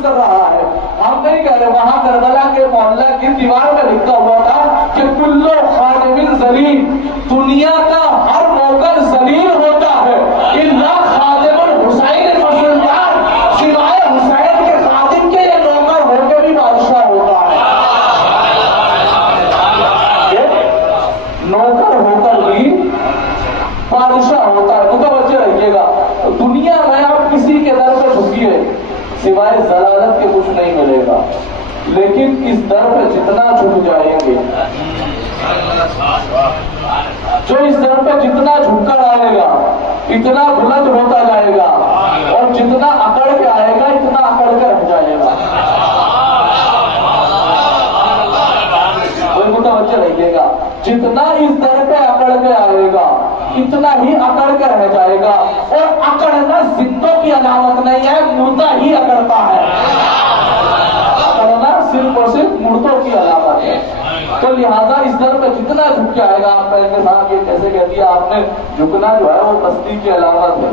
Use کر رہا ہے. ہم نہیں کہہ رہے. وہاں کربلا کے محلہ کی دیوار میں لکھا ہوا تھا کہ کلو خادم ذلیل, دنیا کا ہر نوکر ذلیل ہوتا ہے الا خادم الحسین مسلمان, سوائے حسین کے خادم کے یہ نوکر ہو کے بھی بادشاہ ہوتا ہے. نوکر ہو کر بھی بادشاہ ہوتا ہے. متوجہ رہیے گا. دنیا میں آپ کسی کے در پہ جھکیے سوائے ضلالت کے کچھ نہیں ملے گا, لیکن اس در پہ جتنا جھک جائیں گے, جو اس در پہ جتنا جھک کر آئے گا اتنا بلند ہوتا جائے گا, اور جتنا اکڑ کے آئے گا اتنا اکڑ کے رہ جائے گا. کوئی متوجہ رہیے گا. جتنا اس در پہ اکڑ کے آئے گا اتنا ہی اکڑ کے رہ جائے گا. اور اکڑنا زندوں کی علامت نہیں ہے, مردہ ہی اکڑتا ہے. اکڑنا صرف اور صرف مردوں کی علامت ہے. تو لہذا اس در پہ جتنا جھک کے آئے گا, آپ پہلے کے ساتھ یہ کیسے کہہ دیا آپ نے, جھکنا جو ہے وہ پستی کی علامت ہے.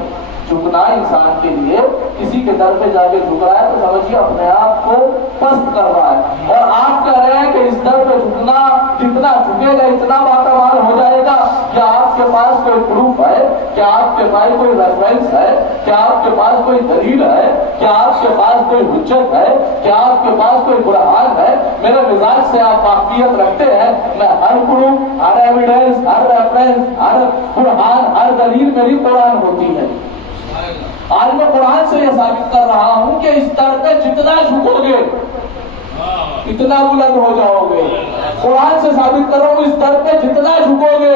جھکنا انسان کے لیے کسی کے در پہ جا کے جھک رہا ہے تو سمجھیے اپنے آپ کو پست کر رہا ہے. اور آپ کہہ رہے ہیں کہ اس در پہ جھکنا جتنا جھکے گا اتنا باتمال ہو جائے گا. کیا آپ کے پاس کوئی پروف ہے؟ کیا آپ کے پاس کوئی ریفرنس ہے؟ کیا آپ کے پاس کوئی دلیل ہے؟ کیا آپ کے پاس کوئی حجت ہے؟ کیا آپ کے پاس کوئی برہان ہے؟ میرے مزاج سے آپ واقفیت رکھتے ہیں, میں ہر پروف, ہر ایویڈنس, ہر ریفرنس, ہر برہان, ہر دلیل میری قرآن ہوتی ہے. آج میں قرآن سے یہ ثابت کر رہا ہوں کہ اس در پہ جتنا جھکو گے اتنا بلند ہو جاؤ گے. قرآن سے ثابت کر رہا ہوں, اس در پہ جتنا جھکو گے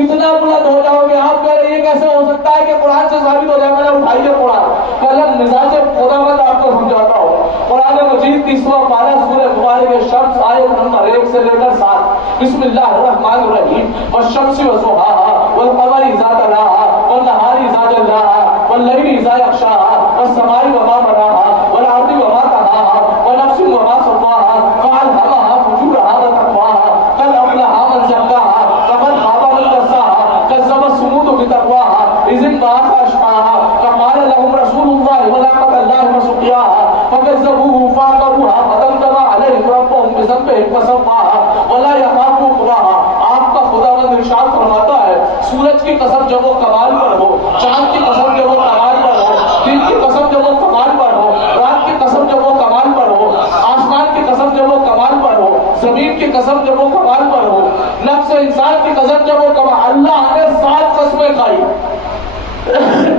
اتنا بلند ہو جاؤ گے. آپ کہہ رہے ہیں یہ کیسے ہو سکتا ہے کہ قرآن سے ثابت ہو جائے؟ میں نے اٹھائیے قرآن, پہلے مزاج خداوند آپ کو سمجھاتا ہوں. قرآن مجید 30واں پارہ سورہ مبارک الشمس آیت نمبر 1 سے لے کر 7. بسم اللہ الرحمن الرحیم. والشمس وضحاها والقمر اذا تلاها والنهار اذا جلاها والليل اذا يغشاها والسماء وما بناها والارض وما طحاها ونفس وما سواها فألهمها فجورها وتقواها قد أفلح من زكاها وقد خاب من دساها كذبت ثمود بتقواها إذ انبعث أشقاها فقال لهم رسول الله وناقة الله وسقياها فكذبوه فعقروها فدمدم عليهم ربهم بذنبهم فسواها ولا يخاف عقباها. آپ کا خداوند ارشاد فرماتا ہے, سورج کی قسم جب وہ کمال پر ہو, چاند کی قسم جب وہ کمال پر ہو, دن کی قسم جب وہ کمال پر ہو, رات کی قسم جب وہ کمال پر ہو, آسمان کی قسم جب وہ کمال پر ہو, زمین کی قسم جب وہ کمال پر ہو, نفس انسان کی قسم جب وہ کمال. اللہ نے 7 قسمیں کھائی,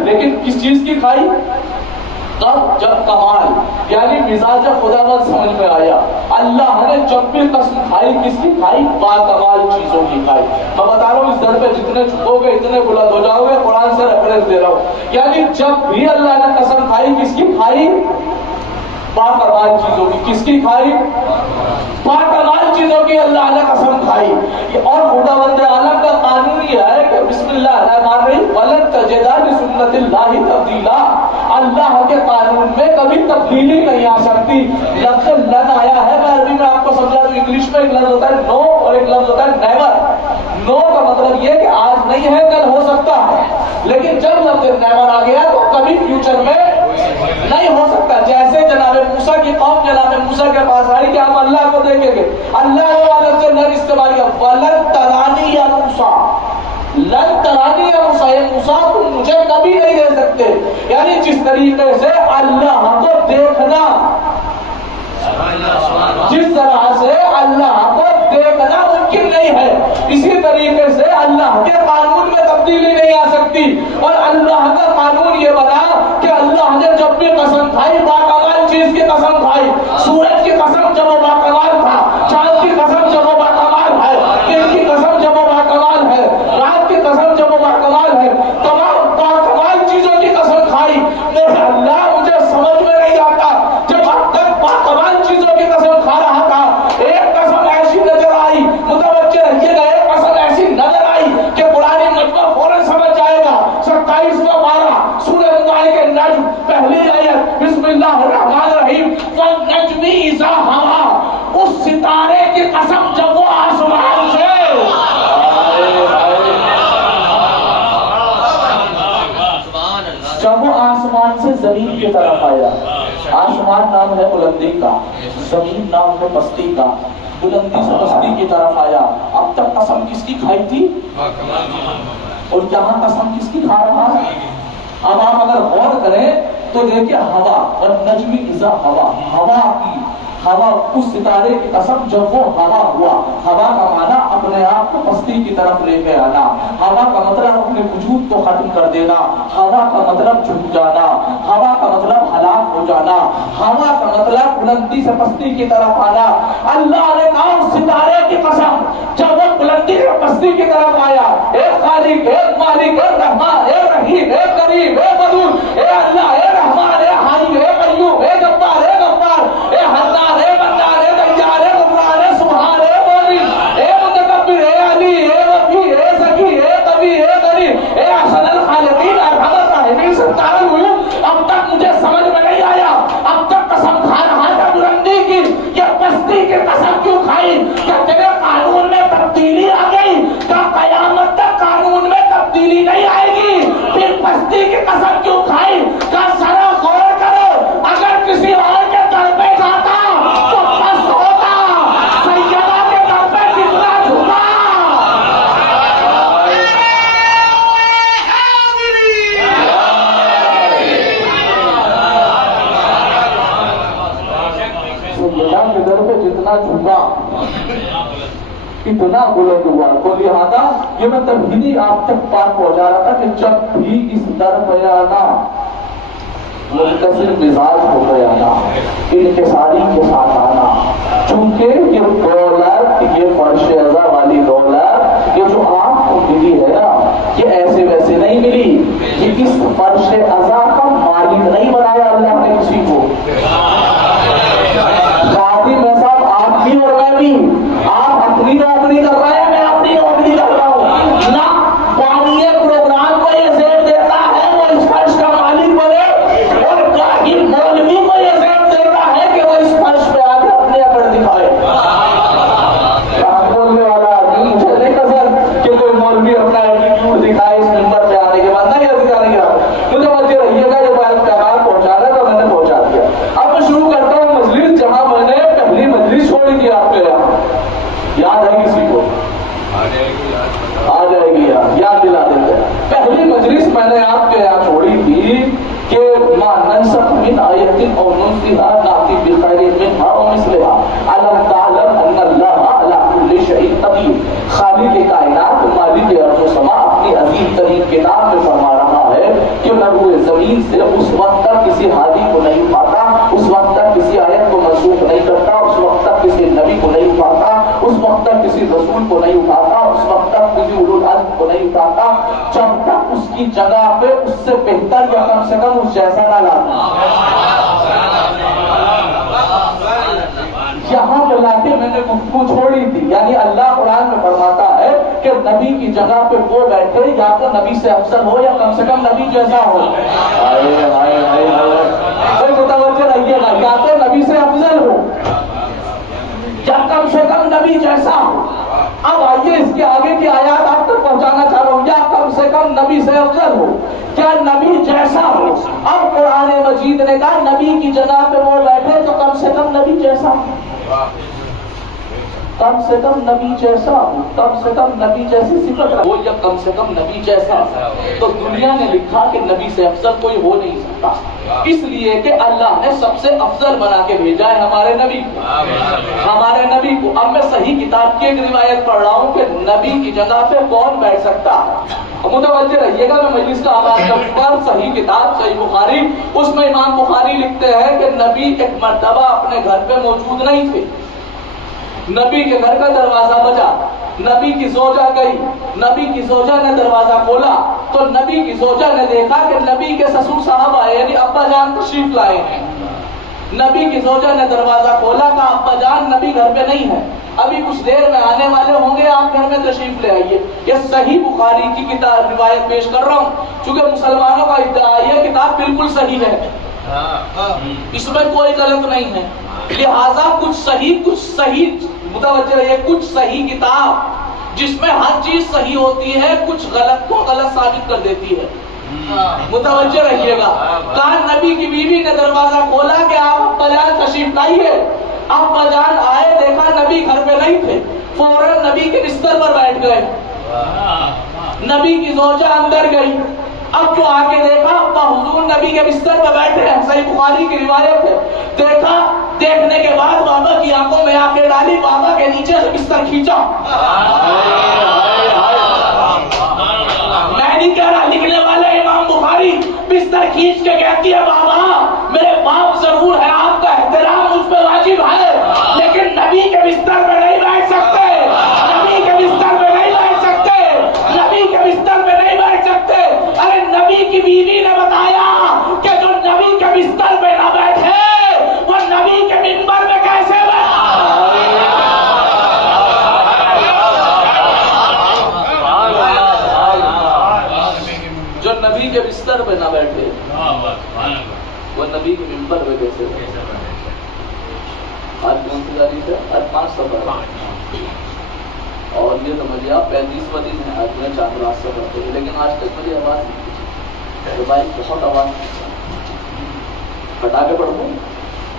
لیکن کس چیز کی کھائی؟ جب کمال یعنی مزاج خداوند سمجھ میں آیا. اللہ نے جب بھی قسم کھائی کس کی کھائی؟ با کمال چیزوں کی کھائی. میں بتا رہا ہوں اس در پہ جتنے جھکو گے اتنے بلند ہو جاؤ گے. قرآن سے ریفرنس دے رہا ہوں. یعنی جب بھی اللہ نے قسم کھائی کس کی کھائی؟ با کمال چیزوں کی. کس کی کھائی؟ با کمال چیزوں کی اللہ نے قسم کھائی. اور خداوند عالم کا قانون یہ ہے کہ بسم اللہ الرحمن الرحیم ولن تجد لسنت اللہ تبدیلا. اللہ کے قانون میں کبھی تبدیلی نہیں آ سکتی. لفظ لن آیا ہے, میں عربی میں آپ کو سمجھا دوں. انگلش میں ایک لفظ ہوتا ہے نو اور ایک لفظ ہوتا ہے نیور. نو کا مطلب یہ کہ آج نہیں ہے کل ہو سکتا ہے, لیکن جب لفظ نیور آ گیا تو کبھی فیوچر میں نہیں ہو سکتا. جیسے جناب موسیٰ کی قوم جناب موسیٰ کے پاس آئی کہ ہم اللہ کو دیکھیں گے, اللہ نے وہ لفظ لن استعمال کیا, ولن ترانی یا موسیٰ, لن ترانی یا موسیٰ, یہ موسیٰ تم مجھے کبھی نہیں دے سکتے. یعنی جس طریقے سے اللہ کو دیکھنا, جس طرح سے اللہ کو دیکھنا ممکن نہیں ہے, اسی طریقے سے اللہ کے قانون میں تبدیلی نہیں آ سکتی. اور اللہ کا قانون یہ بنا کہ اللہ نے جب بھی قسم کھائی باکمال چیز کی قسم کھائی. سورج کی قسم جب وہ باکمال تھا, چاند کی قسم جب وہ باکمال ہے, دن کی قسم جب وہ باکمال ہے, رات کی قسم جب وہ باکمال ہے, تمام باکمال چیزوں کی قسم کھائی. میرے اللہ مجھے سمجھ میں نہیں آتا جب اب تک باکمال چیزوں کی قسم کھا رہا تھا, ایک قسم ایسی نظر آئی, متوجہ رہیے گا, ایک قسم ایسی نظر آئی کہ قرآن مجمع فوراً سمجھ جائے گا. 27واں پارہ سورہ مبارک النجم پہلی آیت بسم اللہ الرحمن الرحیم والنجم اذا ہوا. اس ستارے کی قسم جب وہ آسمان سے, جب وہ آسمان سے زمین کی طرف آیا, آسمان نام ہے بلندی کا، زمین نام ہے پستی کا، بلندی سے پستی کی طرف آیا۔ اب تک قسم کس کی کھائی تھی اور یہاں قسم کس کی کھا رہا ہے؟ اب آپ اگر غور کریں تو دیکھیں ہوا اور نجمی اذا ہوا، ہوا کی، ہوا اس ستارے کی قسم جب وہ ہوا ہوا، ہوا کا معنی اپنے آپ کو پستی کی طرف لے کے آنا، ہوا کا مطلب اپنے وجود کو ختم کر دینا، ہوا کا مطلب جھک جانا، ہوا کا مطلب ہلاک ہو جانا، ہوا کا مطلب بلندی سے پستی کی طرف آنا۔ اللہ نے کہا اس ستارے کی قسم جب وہ بلندی سے پستی کی طرف آیا، اے خالق، اے مالک، اے رحمان، اے رحیم، اے کریم، اے ودود، اے اللہ، اے رحمان، اے حی، اے قیوم، اے جبار، اے غفار، اے حنان، اے منان، اے دیار، اے غفران، اے سبحان، اے معین، اے متکبر، اے علی، اے وفی، اے ذکی، اے قوی، اے غریب، اے احسن الخالقین، ارحم الراحمین، ستار الغیوب۔ اب تک مجھے سمجھ میں نہیں آیا، اب تک قسم کھا رہا تھا بلندی کی، یہ پستی کی قسم کیوں کھائی؟ کیا تیرے قانون میں تبدیلی آ گئی؟ کیا قیامت تک قانون میں تبدیلی نہیں آئے گی؟ پھر پستی کی قسم کیوں کھائی؟ کیا ذرا غور کرو، اگر کسی اور کے در پہ جاتا تو پست ہوتا، سیدہ کے در پہ کتنا جھکا۔ سیدہ کے در پہ جتنا جھکا اتنا بلند ہوا۔ تو لہذا یہ میں تبدیلی آپ تک بات پہنچا رہا تھا کہ جب بھی اس در پہ آنا منتصر مزاج ہو گیا نا، انکساری کے ساتھ آنا، چونکہ یہ دولت، یہ فرش ازا والی دولت، یہ جو آپ کو ملی ہے نا، یہ ایسے ویسے نہیں ملی، یہ اس فرش ازا کا مالک نہیں بنایا اللہ نے کسی کو۔ خادم ہے صاحب آپ بھی اور میں بھی، آپ اپنی نوکری کر رہے ہیں، میں اپنی نوکری کر رہا ہوں نہ، پانی پروگرام کو یہ زیب دیتا ہے وہ اس فرش کا مالک بنے، اور کاہل مولوی کو یہ زیب دیتا ہے کہ وہ اس فرش پہ آ کے اپنے اکڑ دکھائے۔ بولنے والا آدمی مجھے نہیں پسند کہ کوئی مولوی اپنا ایٹیٹیوڈ دکھائے اس نمبر پہ آنے کے بعد، نہیں ایسا نہیں کہا، مجھے بچے رہیے گا، یہ بات پیغام پہنچانا تھا میں نے پہنچا دیا۔ اب میں شروع کرتا ہوں مجلس جہاں میں نے پہلی مجلس چھوڑی تھی آپ کے یہاں، یاد ہے کسی کو؟ آ جائے گی یاد دلا دیتے ہیں۔ پہلی مجلس میں نے آپ کے یہاں چھوڑی تھی کہ ما ننسخ من آیت او ننسها نأتی بخیر منها او مثلها الم تعلم ان اللہ علی کل شیء قدیر۔ خالق کائنات مالک ارض و سما اپنی عظیم ترین کتاب میں فرما رہا ہے کہ نہ روئے زمین سے اس وقت تک کسی حادی کو نہیں اٹھاتا، اس وقت تک کسی آیت کو منسوخ نہیں کرتا، اس وقت تک کسی نبی کو نہیں اٹھاتا، اس وقت تک کسی رسول کو نہیں اٹھاتا، اس وقت تک کسی اولو العزم کو نہیں اٹھاتا جب تک اس کی جگہ پہ اس سے بہتر یا کم سے کم اس جیسا نہ لاتا۔ یہاں پہ لا کے میں نے گفتگو چھوڑی تھی، یعنی اللہ قرآن میں فرماتا ہے کہ نبی کی جگہ پہ وہ بیٹھے یا تو نبی سے افضل ہو یا کم سے کم نبی جیسا ہو۔ کوئی متوجہ رہیے گا، یا تو نبی سے افضل ہو یا کم سے کم نبی جیسا ہو۔ اب آئیے اس کے آگے کی آیات آپ تک پہنچانا چاہ رہا ہوں، یا کم سے کم نبی سے افضل ہو، کیا نبی جیسا ہو۔ اب قرآن مجید نے کہا نبی کی جگہ پہ وہ بیٹھے تو کم سے کم نبی جیسا ہو، کم سے کم نبی جیسا ہو، کم سے کم نبی جیسی صفت ہو، یا کم سے کم نبی جیسا ہو۔ تو دنیا نے لکھا کہ نبی سے افضل کوئی ہو نہیں سکتا، اس لیے کہ اللہ نے سب سے افضل بنا کے بھیجا ہے ہمارے نبی کو، ہمارے نبی کو۔ اب میں صحیح کتاب کی ایک روایت پڑھ رہا ہوں کہ نبی کی جگہ پہ کون بیٹھ سکتا ہے۔ متوجہ رہیے گا، میں مجلس کا آغاز کروں گا، صحیح کتاب صحیح بخاری، اس میں امام بخاری لکھتے ہیں کہ نبی ایک مرتبہ اپنے گھر پہ موجود نہیں تھے، نبی کے گھر کا دروازہ بجا، نبی کی زوجہ گئی، نبی کی زوجہ نے دروازہ کھولا تو نبی کی زوجہ نے دیکھا کہ نبی کے سسر صاحب آئے، یعنی ابا جان تشریف لائے ہیں۔ نبی کی زوجہ نے دروازہ کھولا، کہا ابا جان نبی گھر پہ نہیں ہے، ابھی کچھ دیر میں آنے والے ہوں گے، آپ گھر میں تشریف لے آئیے۔ یہ صحیح بخاری کی کتاب روایت پیش کر رہا ہوں، چونکہ مسلمانوں کا ادعا یہ کتاب بالکل صحیح ہے، اس میں کوئی غلط نہیں ہے، لہذا کچھ صحیح متوجہ رہیے، کچھ صحیح کتاب جس میں ہر چیز صحیح ہوتی ہے، کچھ غلط کو غلط ثابت کر دیتی ہے۔ متوجہ رہیے گا. کہا نبی کی بیوی نے دروازہ کھولا کہ آپ ابا جان تشریف لائیے. ابا جان آئے, دیکھا نبی گھر پہ نہیں تھے, فوراً نبی کے بستر پر بیٹھ گئے. نبی کی زوجہ اندر گئی. اب جو آ کے دیکھا ابا حضور نبی کے بستر پہ بیٹھے ہیں, صحیح بخاری کی روایت ہے. دیکھا, دیکھنے کے بعد بابا کی آنکھوں میں آ کے ڈالی, بابا کے نیچے سے بستر کھینچا. میں نہیں کہہ رہا, لکھنے والے امام بخاری بستر کھینچ کے کہتی ہے بابا میرے باپ ضرور ہے, آپ کا احترام مجھ پہ واجب ہے, لیکن نبی کے بستر پہ نہیں بیٹھ سکتے, نبی کے بستر پہ نہیں بیٹھ سکتے, نبی کے بستر پہ نہیں بیٹھ سکتے. ارے نبی کی بیوی نے بتایا کہ جو نبی کے بستر پہ نہ بیٹھے وہ نبی کے منبر پہ کیسے بیٹھے. جو نبی کے بستر پہ نہ بیٹھے وہ نبی کے منبر پہ کیسے بیٹھے. آج کون سی تاریخ ہے؟ آج 5 سفر, اور یہ سمجھیے آپ 35واں دن ہے. آج میں 4 رات سے پڑھتے ہیں, لیکن آج تک میری آواز نہیں پوچھی. تو بھائی بہت آواز ہٹا کے پڑھوں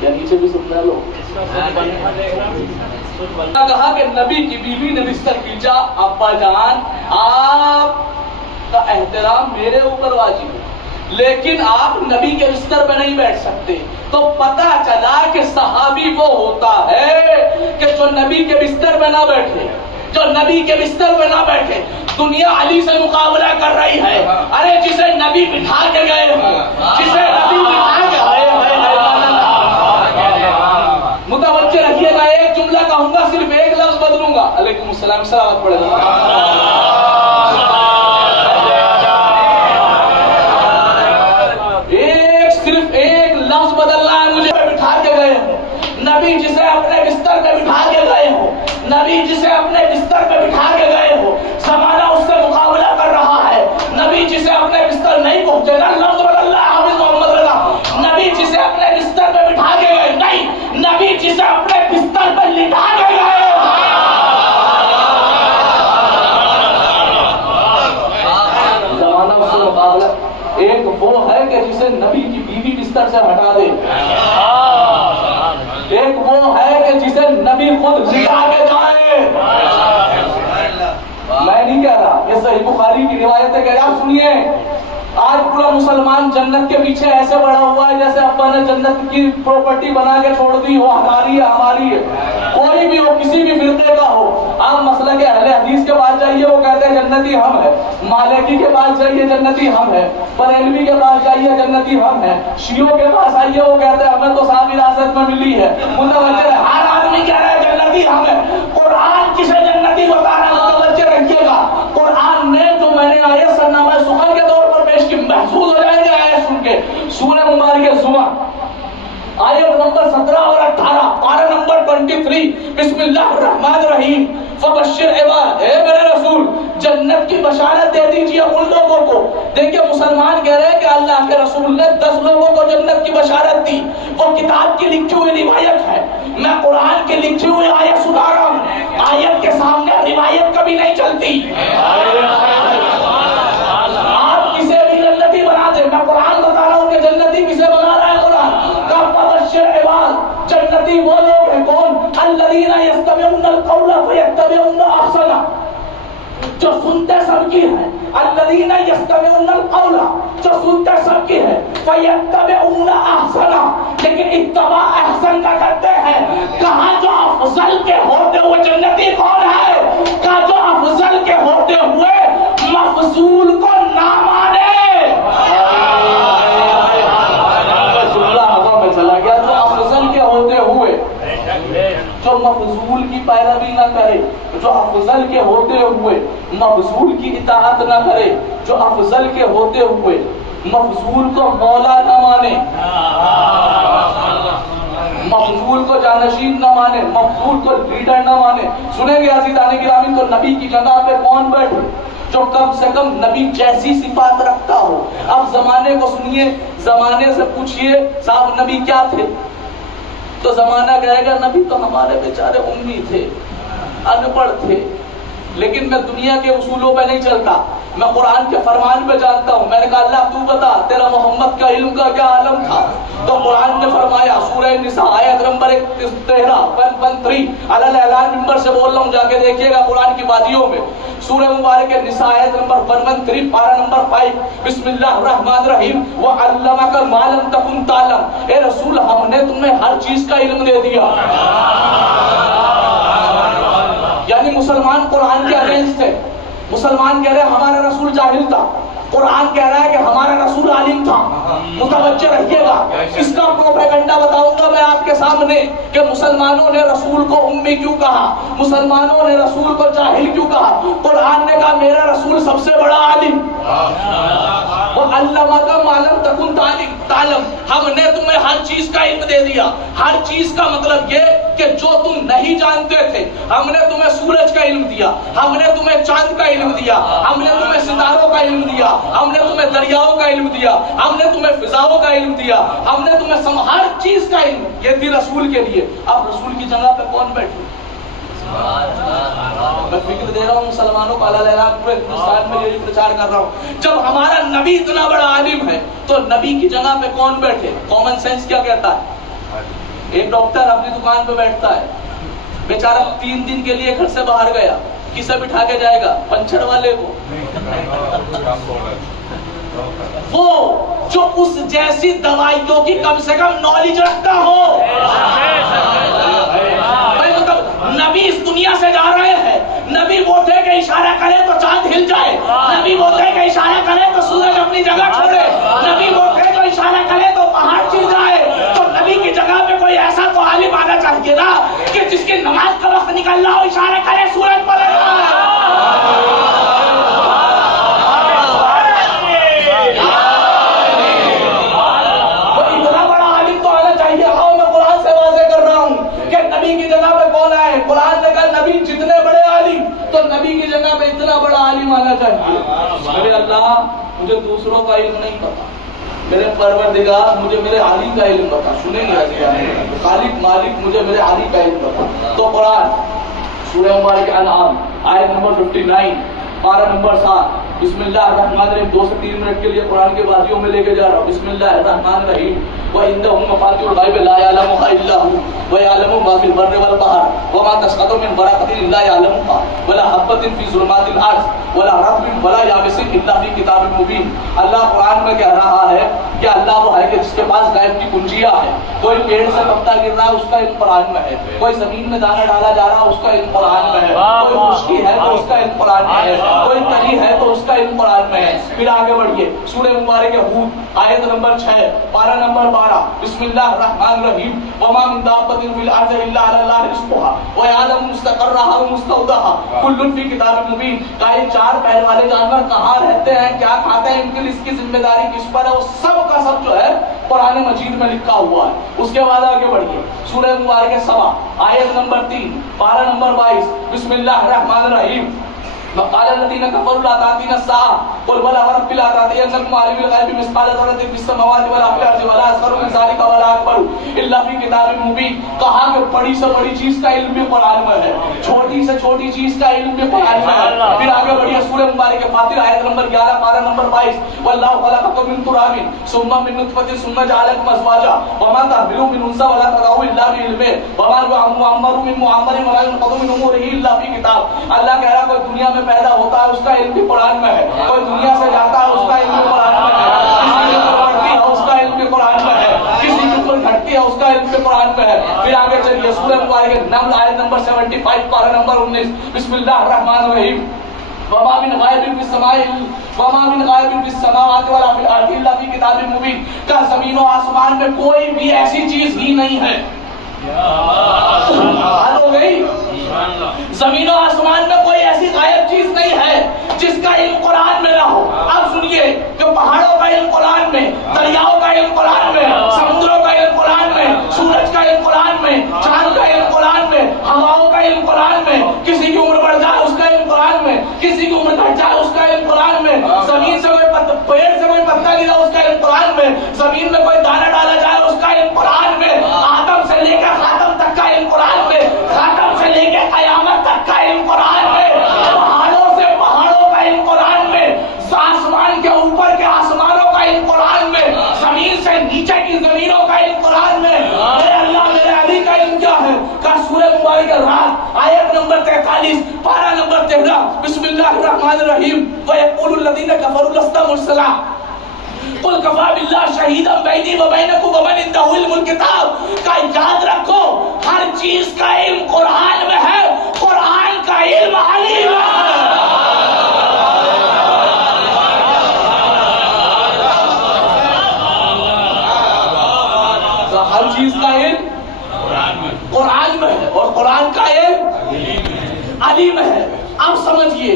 یا نیچے بھی سننا لوگ. کہا کہ نبی کی بیوی نے بستر کھینچا, ابا جان آپ کا احترام میرے اوپر واجب ہے, لیکن آپ نبی کے بستر پہ نہیں بیٹھ سکتے. تو پتا چلا کہ صحابی وہ ہوتا ہے کہ جو نبی کے بستر پہ نہ بیٹھے, جو نبی کے بستر پہ نہ بیٹھے. دنیا علی سے مقابلہ کر رہی ہے. ارے جسے نبی بٹھا کے گئے ہوں, جسے نبی بٹھا کے متوجہ رکھیے گا. ایک جملہ کہوں گا, صرف ایک لفظ بدلوں گا. علیکم السلام, سلامت پڑے گا. صرف ایک لفظ بدلنا ہے مجھے. بٹھا کے گئے ہوں, نبی جسے اپنے بستر پہ بٹھا کے گئے ہوں, نبی جسے اپنے بستر پہ بٹھا کے گئے ہو, زمانہ اس سے مقابلہ کر رہا ہے. نبی جسے اپنے بستر نہیں پہنچے نا, لفظ بدل رہا ہے حافظ محمد رضا. نبی جسے اپنے بستر پہ بٹھا کے گئے نہیں, نبی جسے اپنے بستر پہ لٹا کے گئے. زمانہ اس سے مقابلہ. ایک وہ ہے کہ جسے نبی کی بیوی بستر سے ہٹا دے, ایک وہ ہے کہ جسے نبی خود لٹا کے جائے. میں نہیں کہہ رہا, یہ صحیح بخاری کی روایت ہے. کہ آپ سنیے, آج پورا مسلمان جنت کے پیچھے ایسے بڑا ہوا ہے جیسے ابا نے جنت کی پراپرٹی بنا کے چھوڑ دی ہو, ہماری ہے ہماری ہے. کوئی بھی ہو, کسی بھی فرقے کا ہو, آپ مسئلہ کے اہل حدیث کے پاس جائیے وہ کہتے ہیں جنتی ہم ہے, مالکی کے پاس جائیے جنتی ہم ہے, بریلوی کے پاس جائیے جنتی ہم ہے, شیعوں کے پاس آئیے وہ کہتے ہیں ہمیں تو صاحب وراثت میں ملی ہے. متوجہ, ہر آدمی کہہ رہا ہے جنتی ہم ہے. قرآن کسے جنتی بتا رہا ہے, متوجہ رکھیے گا. قرآن نے جو میں نے آیت سرنامہ سخن کے طور پر پیش کی, محفوظ ہو جائیں گے آیت سن کے. سورہ مبارکہ زمر آیت نمبر 17 اور 18, پارہ نمبر 23. بسم اللہ الرحمن الرحیم. فبشر عباد, اے میرے رسول جنت کی بشارت دے دیجیے ان لوگوں کو. دیکھیں مسلمان کہہ رہے ہیں کہ اللہ کے رسول نے 10 لوگوں کو جنت کی بشارت دی. وہ کتاب کی لکھی ہوئی روایت ہے, میں قرآن کی لکھی ہوئی آیت سنا رہا ہوں. آیت کے سامنے روایت کبھی نہیں چلتی. آپ کسے بھی جنتی بنا دیں, میں قرآن بتا رہا ہوں کہ جنتی کسے بنا رہا ہے قرآن. جنتی وہ لوگ ہیں کون, الذین یستمعون القول فیتبعون احسنہ, جو سنتے سب کی ہے. الذین یستمعون القول, جو سنتے سب کی ہے. فیتبعون احسنہ, لیکن اتباع احسن کا کرتے ہیں. کہاں جو افضل کے ہوتے ہوئے جنتی کون ہے, کہاں جو افضل کے ہوتے ہوئے مفضول کو نہ مانے. چلا گیا. جو افضل کے ہوتے ہوئے, جو مفضول کی پیروی نہ کرے, جو افضل کے ہوتے ہوئے مفضول کی اطاعت نہ کرے, جو افضل کے ہوتے ہوئے مفضول کو مولا نہ مانے, مفضول کو جانشین نہ مانے, مفضول کو لیڈر نہ مانے. سنیں گے عزیزان گرامی, تو نبی کی جگہ پہ کون بیٹھے جو کم سے کم نبی جیسی صفات رکھتا ہو. اب زمانے کو سنیے, زمانے سے پوچھئے صاحب نبی کیا تھے, تو زمانہ کہے گا نبی تو ہمارے بیچارے امی تھے, ان پڑھ تھے, لیکن میں دنیا کے اصولوں پہ نہیں چلتا، میں قرآن کے فرمان پہ جانتا ہوں۔ میں نے کہا اللہ تو بتا تیرا محمد کا علم کا کیا عالم تھا؟ تو قرآن نے فرمایا سورہ نساء آیت نمبر 113 علی اعلان ممبر سے بول رہا ہوں، جا کے دیکھیے گا قرآن کی وادیوں میں، سورہ مبارک نساء آیت نمبر 113 پارہ نمبر 5، بسم اللہ الرحمن الرحیم وعلمک ما لم تکن تعلم، اے رسول ہم نے تمہیں ہر چیز کا علم دے دیا۔ یعنی مسلمان قرآن کے اگینسٹ ہے، مسلمان کہہ رہے ہیں ہمارا رسول جاہل تھا، قرآن کہہ رہا ہے کہ ہمارا رسول عالم تھا۔ متوجہ رہیے گا، اس کا پروپیگنڈا بتاؤں گا میں آپ کے سامنے کہ مسلمانوں نے رسول کو امی کیوں کہا، مسلمانوں نے رسول کو جاہل کیوں کہا۔ قرآن نے کہا میرا رسول سب سے بڑا عالم، وَعَلَّمَكَ مَا لَمْ تَكُنْ تَعْلَمْ، ہم نے تمہیں ہر چیز کا علم دے دیا۔ ہر چیز کا مطلب یہ کہ جو تم نہیں جانتے تھے ہم نے تمہیں سورج کا علم دیا، ہم نے تمہیں چاند کا علم دیا، ہم نے تمہیں ستاروں کا علم دیا، ہم نے تمہیں دریاؤں کا علم دیا، ہم نے تمہیں فضاؤں کا علم دیا، ہم نے تمہیں ہر چیز کا علم، یہ تھی رسول کے لیے۔ اب رسول کی جگہ پہ کون بیٹھے؟ میں فکر دے رہا ہوں مسلمانوں کو، پورے ہندوستان میں یہی پرچار کر رہا ہوں، جب ہمارا نبی اتنا بڑا عالم ہے تو نبی کی جگہ پہ کون بیٹھے؟ کامن سینس کیا کہتا ہے؟ ایک ڈاکٹر اپنی دکان پہ بیٹھتا ہے، بیچارہ 3 دن کے لیے گھر سے باہر گیا، کسے بٹھا کے جائے گا؟ پنچر والے کو، وہ جو اس جیسی دوائیوں کی کم سے کم نالج رکھتا ہو۔ نبی اس دنیا سے جا رہے ہیں، نبی بولتے کہ اشارہ کرے تو چاند ہل جائے، نبی بولتے کہ اشارہ کرے تو سورج اپنی جگہ چھوڑے، نبی بولتے تو اشارہ کرے تو پہاڑ چل جائے۔ تو نبی کی جگہ پہ کوئی ایسا تو عالم آنا چاہیے نا کہ جس کی نماز کا وقت نکل رہا ہو، اشارہ کرے سورج بدل رہا ہے۔ نبی کی جگہ پہ کون آئے؟ قرآن نے کہا نبی جتنے بڑے عالم، تو نبی کی جگہ پہ اتنا بڑا عالم آنا چاہیے۔ میرے اللہ مجھے دوسروں کا علم نہیں پتا، میرے پروردگار مجھے میرے علی کا علم بتا۔ سنیں گے خالق مالک مجھے میرے علی کا علم بتا۔ تو قرآن سورہ مبارک انعام آیت نمبر 59 پارہ نمبر 7، بسم اللہ الرحمن الرحیم، 2 سے 3 منٹ کے لیے قرآن کے وادیوں میں لے کے جا رہا ہوں۔ بسم اللہ الرحمن الرحیم وَعِندَهُ مَفَاتِحُ الْغَيْبِ لَا يَعْلَمُهَا إِلَّا هُوَ وَيَعْلَمُ مَا فِي الْبَرِّ وَالْبَحْرِ وَمَا تَسْقُطُ مِنْ وَرَقَةٍ إِلَّا يَعْلَمُهَا وَلَا حَبَّةٍ فِي ظُلُمَاتِ الْأَرْضِ وَلَا رَطْبٍ وَلَا يَابِسٍ إِلَّا فِي كِتَابٍ مُبِينٍ۔ اللہ قرآن میں کہہ رہا ہے کہ اللہ وہ ہے کہ جس کے پاس غیب کی کنجیاں ہیں۔ کوئی پیڑ سے پتا گر رہا ہے اس کا علم قرآن میں ہے، کوئی زمین میں دانہ ڈالا جا رہا ہے اس کا علم قرآن میں ہے، کوئی خشکی ہے تو اس کا علم قرآن میں ہے، کوئی تری ہے تو اس کا علم قرآن میں ہے۔ پھر آگے بڑھیے سورہ مبارک ہود آیت نمبر 6 پارہ نمبر 12، بسم اللہ الرحمن الرحیم وما من دابۃ فی الارض الا علی اللہ رزقها ویعلم مستقرها ومستودعها کل فی کتاب مبین۔ کہ 4 پیر والے جانور کہاں رہتے ہیں، کیا کھاتے ہیں، ان کے لیے اس کی ذمہ داری کس پر ہے، وہ سب کا سب جو ہے قرآن مجید میں لکھا ہوا ہے۔ اس کے بعد آگے بڑھیے سورہ مبارک سبا آیت نمبر 3 پارہ نمبر 22، بسم اللہ الرحمن الرحیم وقال الذين كفروا لا تأتينا الساعة قل بلى ورب لا تأتينكم عالم الغيب مثقال ذرة في السماوات ولا في الأرض ولا أصغر من ذلك ولا أكبر إلا في كتاب مبين۔ کہا کہ بڑی سے بڑی چیز کا علم بھی قرآن میں ہے، چھوٹی سے چھوٹی چیز کا علم بھی قرآن میں ہے۔ پھر آگے بڑھیے سورہ مبارک فاطر آیت نمبر 11 پارہ نمبر 22، والله خلقكم من تراب ثم من نطفة ثم جعلكم أزواجا وما تحمل من أنثى ولا تضع إلا بعلمه وما يعمر من معمر ولا ينقض من عمره إلا في كتاب۔ اللہ کہہ رہا کوئی دنیا میں پیدا ہوتا ہے اس کا علم بھی قرآن میں ہے، کوئی دنیا سے جاتا ہے اس کا علم بھی قرآن میں ہے، کسی کی کوئی بڑھتی ہے اس کا علم بھی قرآن میں ہے، کسی کی کوئی گھٹتی ہے اس کا علم بھی قرآن میں ہے۔ پھر آگے چلیے سورہ مبارک نمل آیت نمبر 75 پارہ نمبر 19، بسم اللہ الرحمن الرحیم وما من غائب في السماوات ولا في الارض الا في كتاب مبين۔ کہ زمین و آسمان میں کوئی بھی ایسی چیز ہی نہیں ہے، ہو گئی زمین و آسمان میں کوئی ایسی غائب چیز نہیں ہے جس کا علم قرآن میں نہ ہو۔ اب سنیے کہ پہاڑوں کا علم قرآن میں، دریاؤں کا علم قرآن میں، سمندروں کا علم قرآن میں، سورج کا علم قرآن میں، چاند کا علم قرآن میں، ہواؤں کا علم قرآن میں، کسی کی عمر بڑھ جائے اس کا علم قرآن میں، کسی کی عمر گھٹ جائے اس کا علم قرآن میں، زمین سے کوئی پیڑ سے کوئی پتا گرا اس کا علم قرآن میں، زمین میں کوئی دانہ ڈالا جائے اس کا علم قرآن میں، آدم سے لے کر خاتم تک کا علم قرآن میں، خاتم سے لے کے قیامت تک کا علم قرآن میں۔ نیچے کی زمینوں کا علم قرآن میں. میرے اللہ میرے علی کا علم کیا ہے؟ کا سورہ مبارکہ رات آیت نمبر 43 پارہ نمبر 13 بسم اللہ الرحمن الرحیم. وَيَقُولُ الَّذِينَ كَفَرُوا لَسْتَ مُرْسَلًا قُلْ كَفَىٰ بِاللَّهِ شَهِيدًا بَيْنِي وَبَيْنَكُمْ وَمَنْ عِندَهُ عِلْمُ الْكِتَابِ. کا یاد رکھو ہر چیز کا علم قرآن میں ہے، قرآن کا علم علی میں ہے. ہر چیز کا علم قرآن میں ہے اور قرآن کا علم علی میں ہے. اب سمجھئے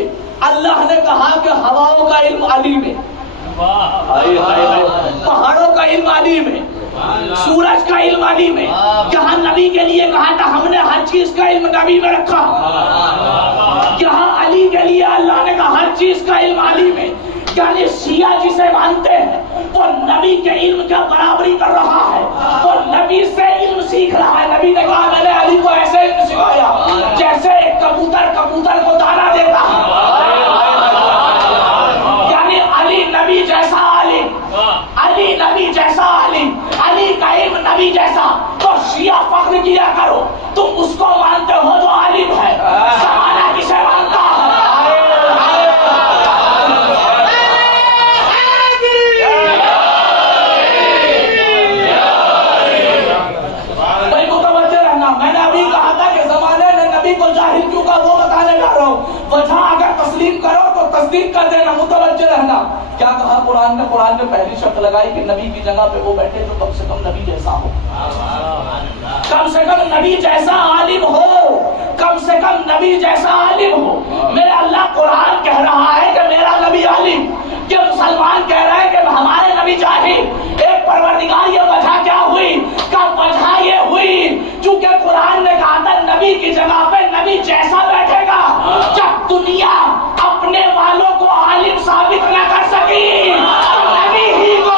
اللہ نے کہا کہ ہواؤں کا علم علی میں، پہاڑوں کا علم علی میں، سورج کا علم علی میں. جہاں نبی کے لیے کہا تھا ہم نے ہر چیز کا علم نبی میں رکھا، جہاں علی کے لیے اللہ نے کہا ہر چیز کا علم علی میں. یعنی شیعہ جسے مانتے ہیں وہ نبی کے علم کا برابری کر رہا ہے، وہ نبی سے علم سیکھ رہا ہے. نبی نے کہا میں نے علی کو ایسے علم سکھایا جیسے ایک کبوتر کو دانا دیتا ہے. یعنی علی نبی جیسا عالم، علی نبی جیسا عالم، علی کا علم نبی جیسا. تو شیعہ فخر کیا کرو تم اس کو مانتے ہو جو عالم ہے. زمانہ کسے مانتا ہے؟ وجہ اگر تسلیم کرو تو تصدیق کر دینا، متوجہ رہنا. کیا کہا قرآن نے؟ قرآن نے پہلی شرط لگائی کہ نبی کی جگہ پہ وہ بیٹھے جو کم سے کم نبی جیسا ہو، کم سے کم نبی جیسا عالم ہو، کم سے کم نبی جیسا عالم ہو. میرا اللہ قرآن کہہ رہا ہے کہ میرا نبی عالم، کہ مسلمان کہہ رہا ہے کہ ہمارے نبی جاہل. ایک پروردگار یہ وجہ کیا ہوئی؟ کہ وجہ یہ ہوئی چونکہ قرآن نے کہا تھا نبی کی جگہ پہ نبی جیسا بیٹھے گا. جب دنیا اپنے والوں کو عالم ثابت نہ کر سکی نبی ہی کو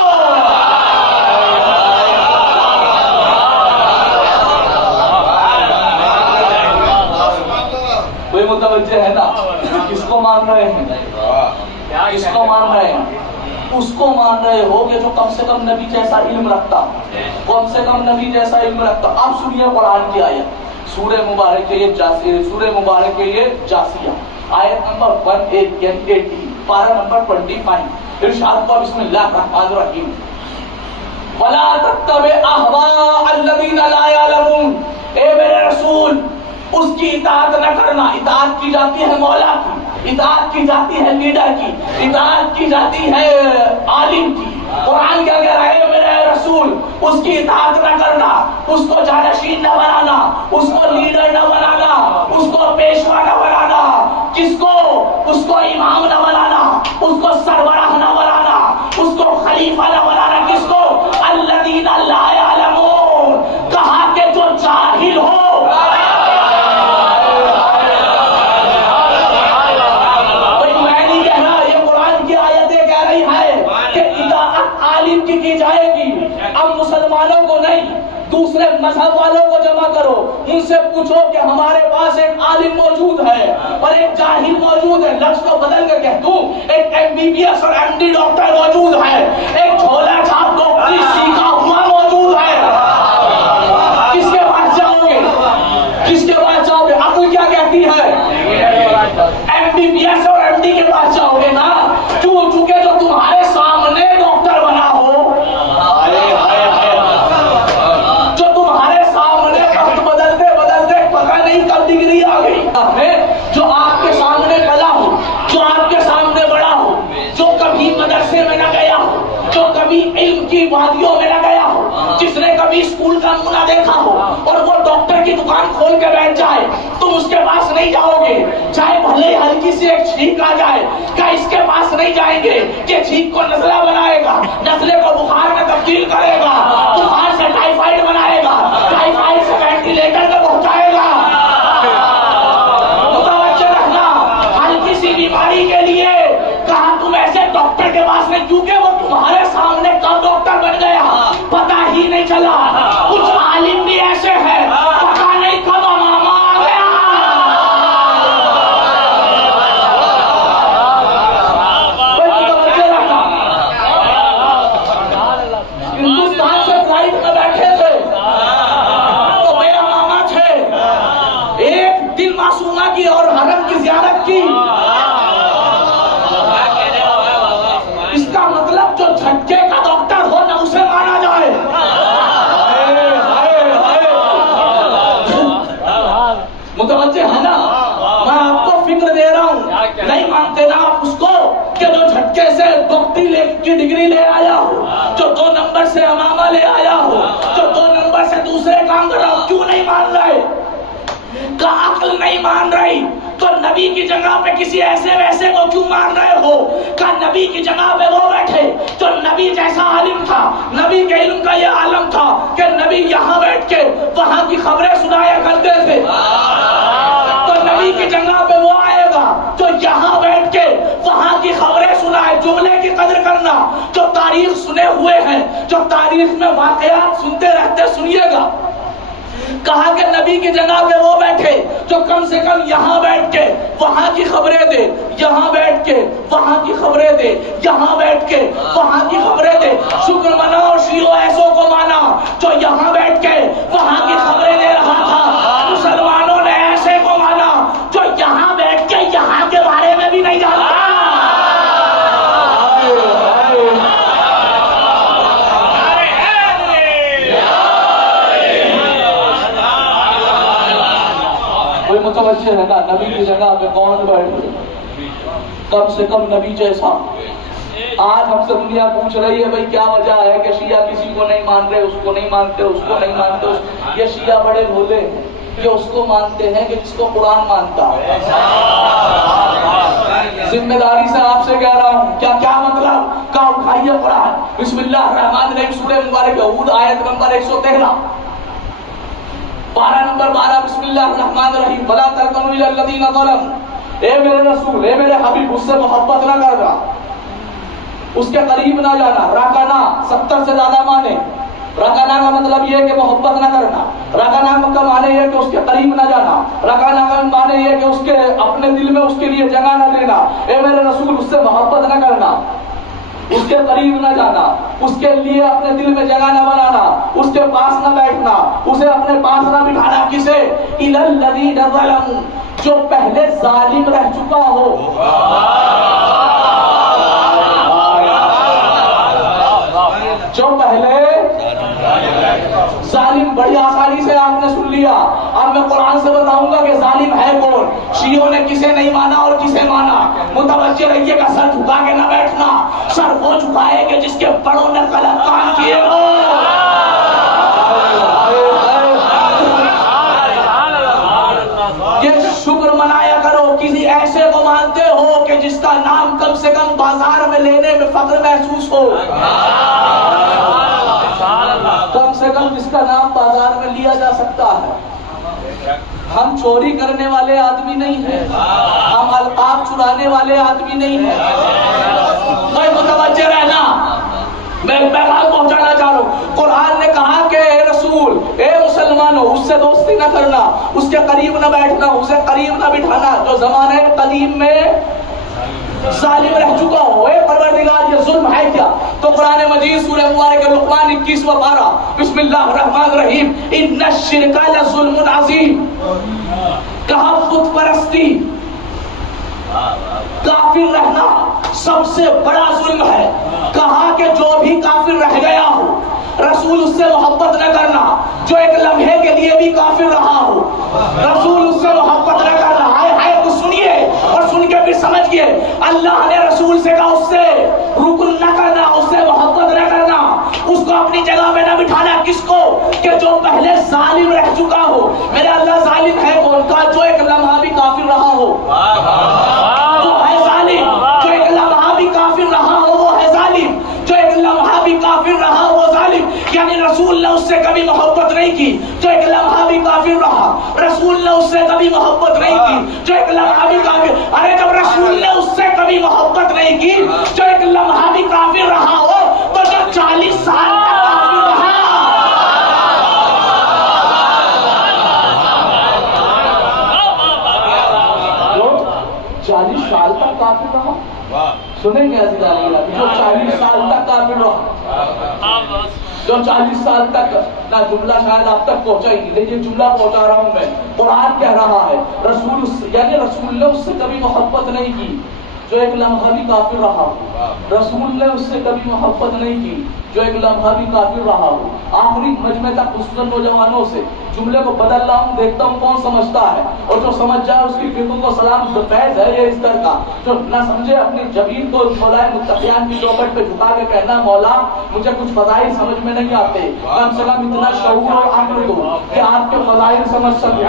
کوئی متوجہ ہے نا؟ کس کو مان رہے ہیں؟ کس کو مان رہے ہیں؟ اس کو مان رہے ہو کہ جو کم سے کم نبی جیسا علم رکھتا، کم سے کم نبی جیسا علم رکھتا. اب سنیے قرآن کی آیت سورہ مبارک یہ جاسیہ آیت نمبر 180 پارہ نمبر 25. ارشاد ہوا بسم اللہ الرحمن الرحیم وَلَا تَتَّبِعْ أَهْوَاءَ الَّذِينَ لَا يَعْلَمُونَ. اے میرے رسول اس کی اطاعت نہ کرنا. اطاعت کی جاتی ہے مولا کی، اطاعت کی جاتی ہے لیڈر کی، اطاعت کی جاتی ہے عالم کی. قرآن کیا کہہ رہا ہے؟ میرے رسول اس کی اطاعت نہ کرنا، اس کو جانشین نہ بنانا، اس کو لیڈر نہ بنانا، اس کو پیشوا نہ بنانا. کس کو؟ اس کو امام نہ بنانا، اس کو سربراہ نہ بنانا، اس کو خلیفہ نہ بنانا. کس کو؟ الذین لا یعلمون. کہا کہ جو جاہل ہو. کی جائے گی. اب مسلمانوں کو نہیں، دوسرے مذہب والوں کو جمع کرو، ان سے پوچھو کہ ہمارے پاس ایک عالم موجود ہے اور ایک جاہل موجود ہے. لفظ کو بدل کے کہہ دوں، ایک MBBS اور MD ڈاکٹر موجود ہے، ایک جھولا چھاپ ڈاکٹری سیکھا ہوا موجود ہے. کس کے پاس جاؤ گے؟ کس کے پاس جاؤ گے؟ عقل کیا کہتی ہے؟ MBBS اور MD کے پاس جاؤ گے نا. چونکہ جو تمہارے سامنے ڈاکٹر بنا ہو، جو تمہارے سامنے وقت بدلتے بدلتے پتہ نہیں کب ڈگری آ گئی، جو آپ کے سامنے پلا ہو، جو آپ کے سامنے بڑا ہو، جو کبھی مدرسے میں نہ گیا ہو، جو کبھی علم کی وادیوں میں نہ گیا ہو، جس نے کبھی اسکول کا نمونہ دیکھا ہو اور وہ ڈاکٹر کی دکان کھول کے بیٹھ جائے، تم اس کے پاس نہیں جاؤ گے. چاہے بھلے ہلکی سی ایک چھینک آ جائے، کیا اس کے پاس نہیں جائیں گے کہ چھینک کو نزلہ بنائے گا، نزلے کو بخار میں تبدیل کرے گا، بخار سے ٹائیفائڈ بنائے گا، ٹائیفائڈ سے وینٹیلیٹر میں پہنچائے گا. متوجہ رہنا، ہلکی سی بیماری کے لیے کہا تم ایسے ڈاکٹر کے پاس نہیں، کیونکہ وہ تمہارے سامنے کب ڈاکٹر بن گیا پتا ہی نہیں چلا. کچھ عالم بھی ایسے ہیں پتا نہیں کب امامہ آ گیا. ہندوستان کی اور حرم کی زیارت کی. اس کا مطلب جو جھٹکے کا ڈاکٹر ہو نہ اسے مانا جائے. متوجہ ہے نا؟ میں آپ کو فکر دے رہا ہوں. نہیں مانتے نا آپ اس کو کہ جو جھٹکے سے ڈاکٹری کی ڈگری لے آیا ہو, جو 2 نمبر سے امامہ لے آیا ہو, جو 2 نمبر سے دوسرے کام کر رہا ہو, کیوں نہیں مان رہے؟ کا عقل نہیں مان رہی تو نبی کی جگہ پہ کسی ایسے ویسے کو کیوں مان رہے ہو؟ کا نبی کی جگہ پہ وہ بیٹھے جو نبی جیسا عالم تھا, نبی کے علم کا یہ عالم تھا کہ نبی یہاں بیٹھ کے وہاں کی خبریں سنایا کرتے تھے. تو نبی کی جگہ پہ وہ آئے گا جو یہاں بیٹھ کے وہاں کی خبریں سنائے. جملے کی قدر کرنا, جو تاریخ سنے ہوئے ہیں, جو تاریخ میں واقعات سنتے رہتے, سنیے گا. کہا کہ نبی کی جگہ پہ وہ بیٹھے جو کم سے کم یہاں بیٹھ کے وہاں کی خبریں دے, یہاں بیٹھ کے وہاں کی خبریں دے, یہاں بیٹھ کے وہاں کی خبریں دے. شکر مناؤ شیعو ایسوں کو مانا جو یہاں بیٹھ کے وہاں کی خبریں دے رہا تھا. مسلمانوں نے ایسے کو مانا جو یہاں بیٹھ کے یہاں کے بارے میں بھی نہیں جانتا. متوجہ ہے نا؟ نبی کی جگہ پہ کون بیٹھے؟ کم سے کم نبی جیسا. آج ہم سے دنیا پوچھ رہی ہے بھائی کیا وجہ ہے کہ شیعہ کسی کو نہیں مان رہے, اس کو نہیں مانتے, اس کو نہیں مانتے. یہ شیعہ بڑے بھولے ہیں, یہ اس کو مانتے ہیں کہ جس کو قرآن مانتا ہے. ذمہ داری سے آپ سے کہہ رہا ہوں, کیا مطلب کا اٹھائیے قرآن. بسم اللہ الرحمن الرحیم, سورہ مبارک ہود, آیت نمبر 113, پارہ نمبر 12. بسم اللہ الرحمن الرحیم, ولا ترکنوا الی الذین ظلموا. اے میرے رسول, اے میرے حبیب, اس سے محبت نہ کرنا, اس کے قریب نہ جانا. رکنا 70 سے زیادہ مانے. رکنا کا مطلب یہ کہ محبت نہ کرنا. رکنا کا معنی یہ کہ اس کے قریب نہ جانا. رکنا کا معنی یہ کہ اس کے اپنے دل میں اس کے لیے جگہ نہ دینا. اے میرے رسول, اس سے محبت نہ کرنا, اس کے قریب نہ جانا, اس کے لیے اپنے دل میں جگہ نہ بنانا, اس کے پاس نہ بیٹھنا, اسے اپنے پاس نہ بٹھانا. کسے؟ الی الذین ظلموا, جو پہلے ظالم رہ چکا ہو. جو پہلے ظالم. بڑی آسانی سے آپ نے سن لیا. اب میں قرآن سے بتاؤں گا کہ ظالم ہے کون. شیعوں نے کسے نہیں مانا اور کسے مانا. متوجہ رہیے گا, سر جھکا کے نہ بیٹھنا. سر وہ جھکائے کہ جس کے بڑوں نے غلط کام کیے ہو. یہ شکر منایا کرو کسی ایسے کو مانتے ہو کہ جس کا نام کم سے کم بازار میں لینے میں فخر محسوس ہو. کم سے کم جس کا نام بازار میں لیا جا سکتا ہے. ہم چوری کرنے والے آدمی نہیں ہیں, ہم القاب چرانے والے آدمی نہیں ہیں. میں متوجہ رہنا, میں پیغام پہنچانا چاہ رہا ہوں. قرآن نے کہا کہ اے رسول, اے مسلمانوں, اس سے دوستی نہ کرنا, اس کے قریب نہ بیٹھنا, اسے قریب نہ بٹھانا جو زمانے قدیم میں ظالم رہ چکا ہو. اے پروردگار, یہ ظلم ہے کیا؟ تو قرآن مجید سورہ مبارک لقمان 21 و 12, بسم اللہ الرحمن الرحیم, ان الشرک لظلم عظیم. کہا بت پرستی, کافر رہنا سب سے بڑا ظلم ہے. کہا کہ جو بھی کافر رہ گیا ہو, رسول اس سے محبت نہ کرنا. جو ایک لمحے کے لیے بھی کافر رہا ہو, رسول اس سے محبت نہ کرنا. ہائے ہائے, تو سنیے اور سن کے پھر سمجھئے. اللہ نے رسول سے کہا اس سے رکن نہ کرنا, اس سے محبت نہ کرنا, اس کو اپنی جگہ میں نہ بٹھانا. کس کو؟ کہ جو پہلے ظالم رہ چکا ہو. میرا اللہ ظالم ہے کون کا؟ جو ایک لمحہ بھی کافر رہا ہو. جو ہے ظالم, جو ایک لمحہ بھی کافر رہا ہو وہ ہے ظالم. جو ایک لمحہ بھی کافر رہا وہ ظالم. یعنی رسول نے اس سے کبھی محبت نہیں کی. جو ایک لمحہ بھی کافر رہا, رسول نے اس سے کبھی محبت نہیں کی. جو ایک لمحہ بھی کافر, ارے جب رسول نے اس سے کبھی محبت نہیں کی, جو ایک لمحہ بھی کافر رہا ہو, تو جو 40 سال تک کافر رہا, جو 40 سال تک کافر رہا, سنیں گے عزیزان, جو 40 سال تک کافر رہا, جو 40 سال تک نہ جملہ شاید آپ تک پہنچا ہی نہیں، لیکن جملہ پہنچا رہا ہوں میں. قرآن کہہ رہا ہے یعنی رسول نے اس سے کبھی محبت نہیں کی جو ایک لمحہ بھی کافر رہا ہو. رسول نے اس سے کبھی محبت نہیں کی جو ایک لمحہ بھی کافر رہا ہو. آخری مجمع تک خصوصاً نوجوانوں سے جملے کو بدل رہا ہوں، دیکھتا ہوں کون سمجھتا ہے، اور جو سمجھ جائے اس کی فکر کو سلام. فیض ہے یہ اس طرح کا، جو نہ سمجھے اپنی جبین کو خدائے متقیان کی چوکٹ پہ جھکا کے کہنا مولا مجھے کچھ فضائل سمجھ میں نہیں آتے، کم سے کم اتنا شعور اور عقل دو کہ آپ کے فضائل سمجھ سکیں.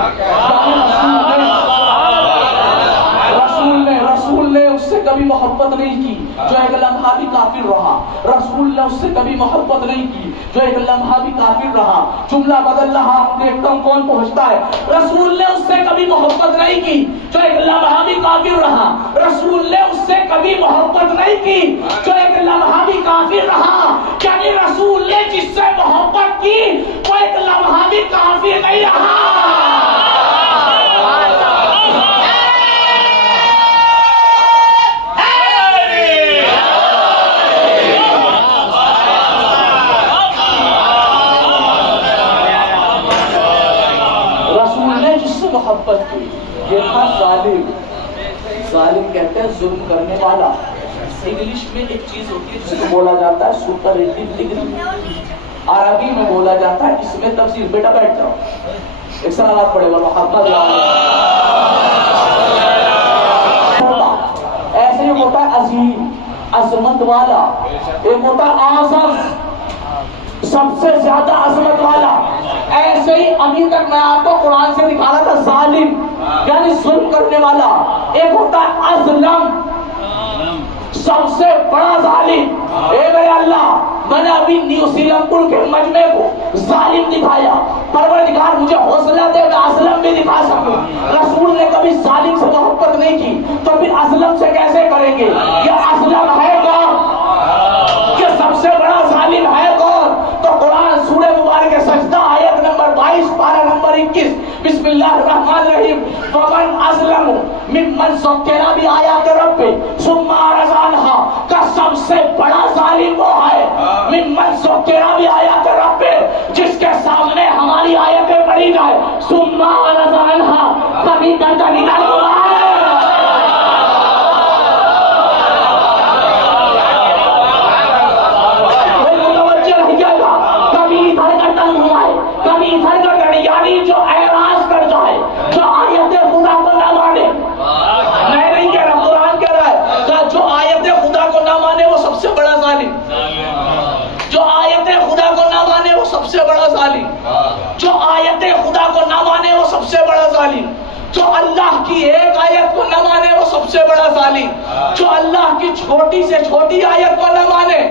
رسول نے اس سے کبھی محبت نہیں کی جو ایک لمحہ بھی کافر رہا. رسول نے اس سے کبھی محبت نہیں کی جو ایک لمحہ بھی کافر رہا. جملہ بدل رہا، دیکھتا ہوں کون پہنچتا ہے. رسول نے اس سے کبھی محبت نہیں کی جو ایک لمحہ بھی کافر رہا. رسول نے اس سے کبھی محبت نہیں کی جو ایک لمحہ بھی کافر رہا. یعنی رسول نے جس سے محبت کی وہ ایک لمحہ بھی کافر نہیں رہا. محبت کی. یہ تھا ظالم. ظالم کہتے ہیں ظلم کرنے والا. انگلش میں ایک چیز ہوتی ہے جس کو بولا جاتا ہے سپرلیٹو ڈگری. عربی میں بولا جاتا ہے اس میں تفسیر. بیٹا بیٹھ جاؤ، ایک سوال پڑے گا. محمد ایسے ہی ہوتا ہے عظیم، عظمت والا. ایک ہوتا ہے اعظم، سب سے زیادہ عظمت والا. ایسے ہی ابھی تک میں آپ کو قرآن سے دکھا رہا تھا ظالم یعنی ظلم کرنے والا. ایک ہوتا ہے اظلم، سب سے بڑا ظالم. اے میرے اللہ، میں نے ابھی نیوزی لمپور کے مجمع کو ظالم دکھایا. پروردگار مجھے حوصلہ دے میں اظلم بھی دکھا سکوں. رسول نے کبھی ظالم سے محبت نہیں کی تو پھر اظلم سے کیسے کریں گے؟ یہ اظلم ہے کون؟ یہ سب سے بڑا ظالم ہے کون؟ تو قرآن سورہ مبارک سجدہ آیت نمبر 22 پارہ نمبر 21 بسم اللہ الرحمن الرحیم. ومن اظلم ممن ذکر بآیات ربہ ثم اعرض عنہا. کا سب سے بڑا ظالم وہ ہے ممن ذکر بآیات ربہ، جس کے سامنے ہماری آیتیں پڑھی جائے ثم اعرض عنہا، کبھی گردن نہیں اڑائے. یعنی جو اعراض کر جائے، جو آیت خدا کو نہ مانے. میں نہیں کہہ رہا، قرآن کہہ رہا ہے جو آیت خدا کو نہ مانے وہ سب سے بڑا ظالم. جو آیت خدا کو نہ مانے وہ سب سے بڑا ظالم. جو آیت خدا کو نہ مانے وہ سب سے بڑا ظالم. جو اللہ کی ایک آیت کو نہ مانے وہ سب سے بڑا ظالم. جو اللہ کی چھوٹی سے چھوٹی آیت کو نہ مانے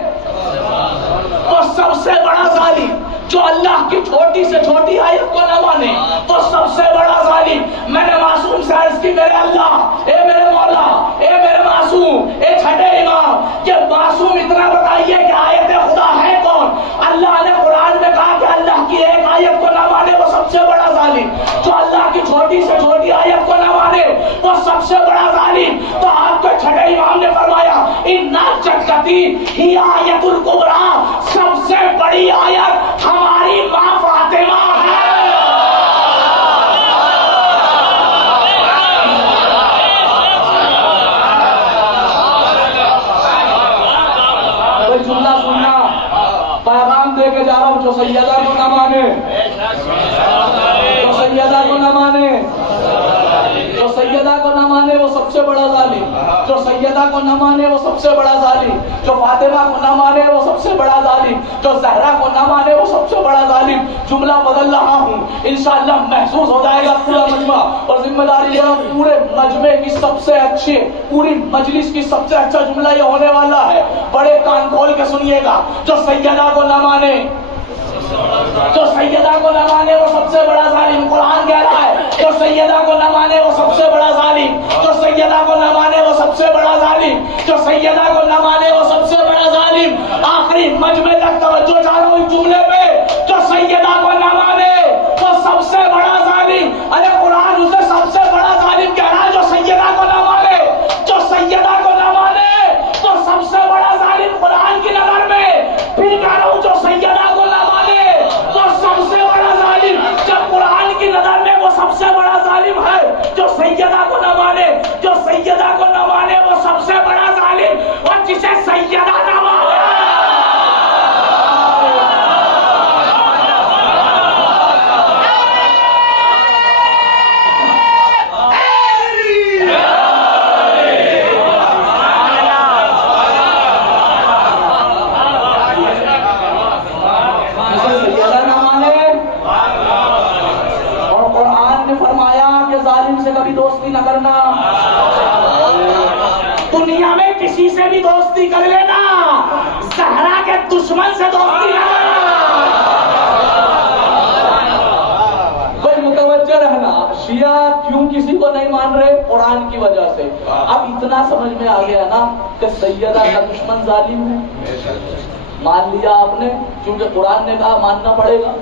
وہ سب سے بڑا ظالم. جو اللہ کی چھوٹی سے چھوٹی آیت کو نہ مانے تو سب سے بڑا ظالم. میں نے معصوم سے عرض کی میرے اللہ، اے میرے مولا، اے میرے معصوم، اے چھٹے امام، کہ معصوم اتنا بتائیے کہ آیت خدا ہے کون؟ اللہ نے قرآن میں کہا کہ اللہ کی ایک آیت کو نہ مانے وہ سب سے بڑا ظالم. جو اللہ کی چھوٹی سے چھوٹی آیت کو نہ مانے وہ سب سے بڑا ظالم. تو آپ کے چھٹے امام نے فرمایا اِنَّا جَدَّتِي ہِیَ آیَتُ الْکُبْریٰ، سب سے بڑی آیت ہماری ماں فاطمہ ہے. کوئی جملہ سننا، پیغام دے کے جا رہا ہوں. جو سیدہ کو نہ مانے، جو سیدہ کو نہ مانے، جو سیدہ کو نہ مانے وہ سب سے بڑا ظالم. جو سیدہ کو نہ مانے وہ سب سے بڑا ظالم. جو فاطمہ کو نہ مانے وہ سب سے بڑا ظالم. جو زہرا کو نہ مانے وہ سب سے بڑا ظالم. جملہ بدل رہا ہوں، انشاءاللہ محسوس ہو جائے گا پورا مجمع. اور ذمہ داری ہے پورے مجمع کی سب سے اچھی، پوری مجلس کی سب سے اچھا جملہ یہ ہونے والا ہے. بڑے کان کھول کے سنیے گا. جو سیدہ کو نہ مانے، جو سیدہ کو نہ مانے وہ سب سے بڑا ظالم. قرآن کہہ رہا ہے جو سیدہ کو نہ مانے وہ سب سے بڑا ظالم. جو سیدہ کو نہ مانے وہ سب سے بڑا ظالم. جو سیدہ کو نہ مانے وہ سب سے بڑا ظالم. آخری مجمع تک توجہ چاہو اس جملے پہ. جو سیدہ کو نہ مانے وہ سب سے بڑا ظالم. ارے قرآن اسے سب سے بڑا ظالم کہہ رہا ہے جو سیدہ کو نہ مانے. جو سیدہ کو نہ مانے وہ سب سے بڑا ظالم قرآن کی نظر میں. پھر کہہ رہا ہوں جو سیدہ کو نہ سے سیدہ نواز کبھی دوستی نہ کرنا، دنیا میں کسی سے بھی دوستی کر لینا، زہرا کے دشمن سے دوستی نہ کرنا۔ کوئی متوجہ رہنا، شیعہ کیوں کسی کو نہیں مان رہے؟ قرآن کی وجہ سے۔ اب اتنا سمجھ میں آ گیا نا کہ سیدہ کا دشمن ظالم ہے، مان لیا آپ نے، کیونکہ قرآن نے کہا ماننا پڑے گا۔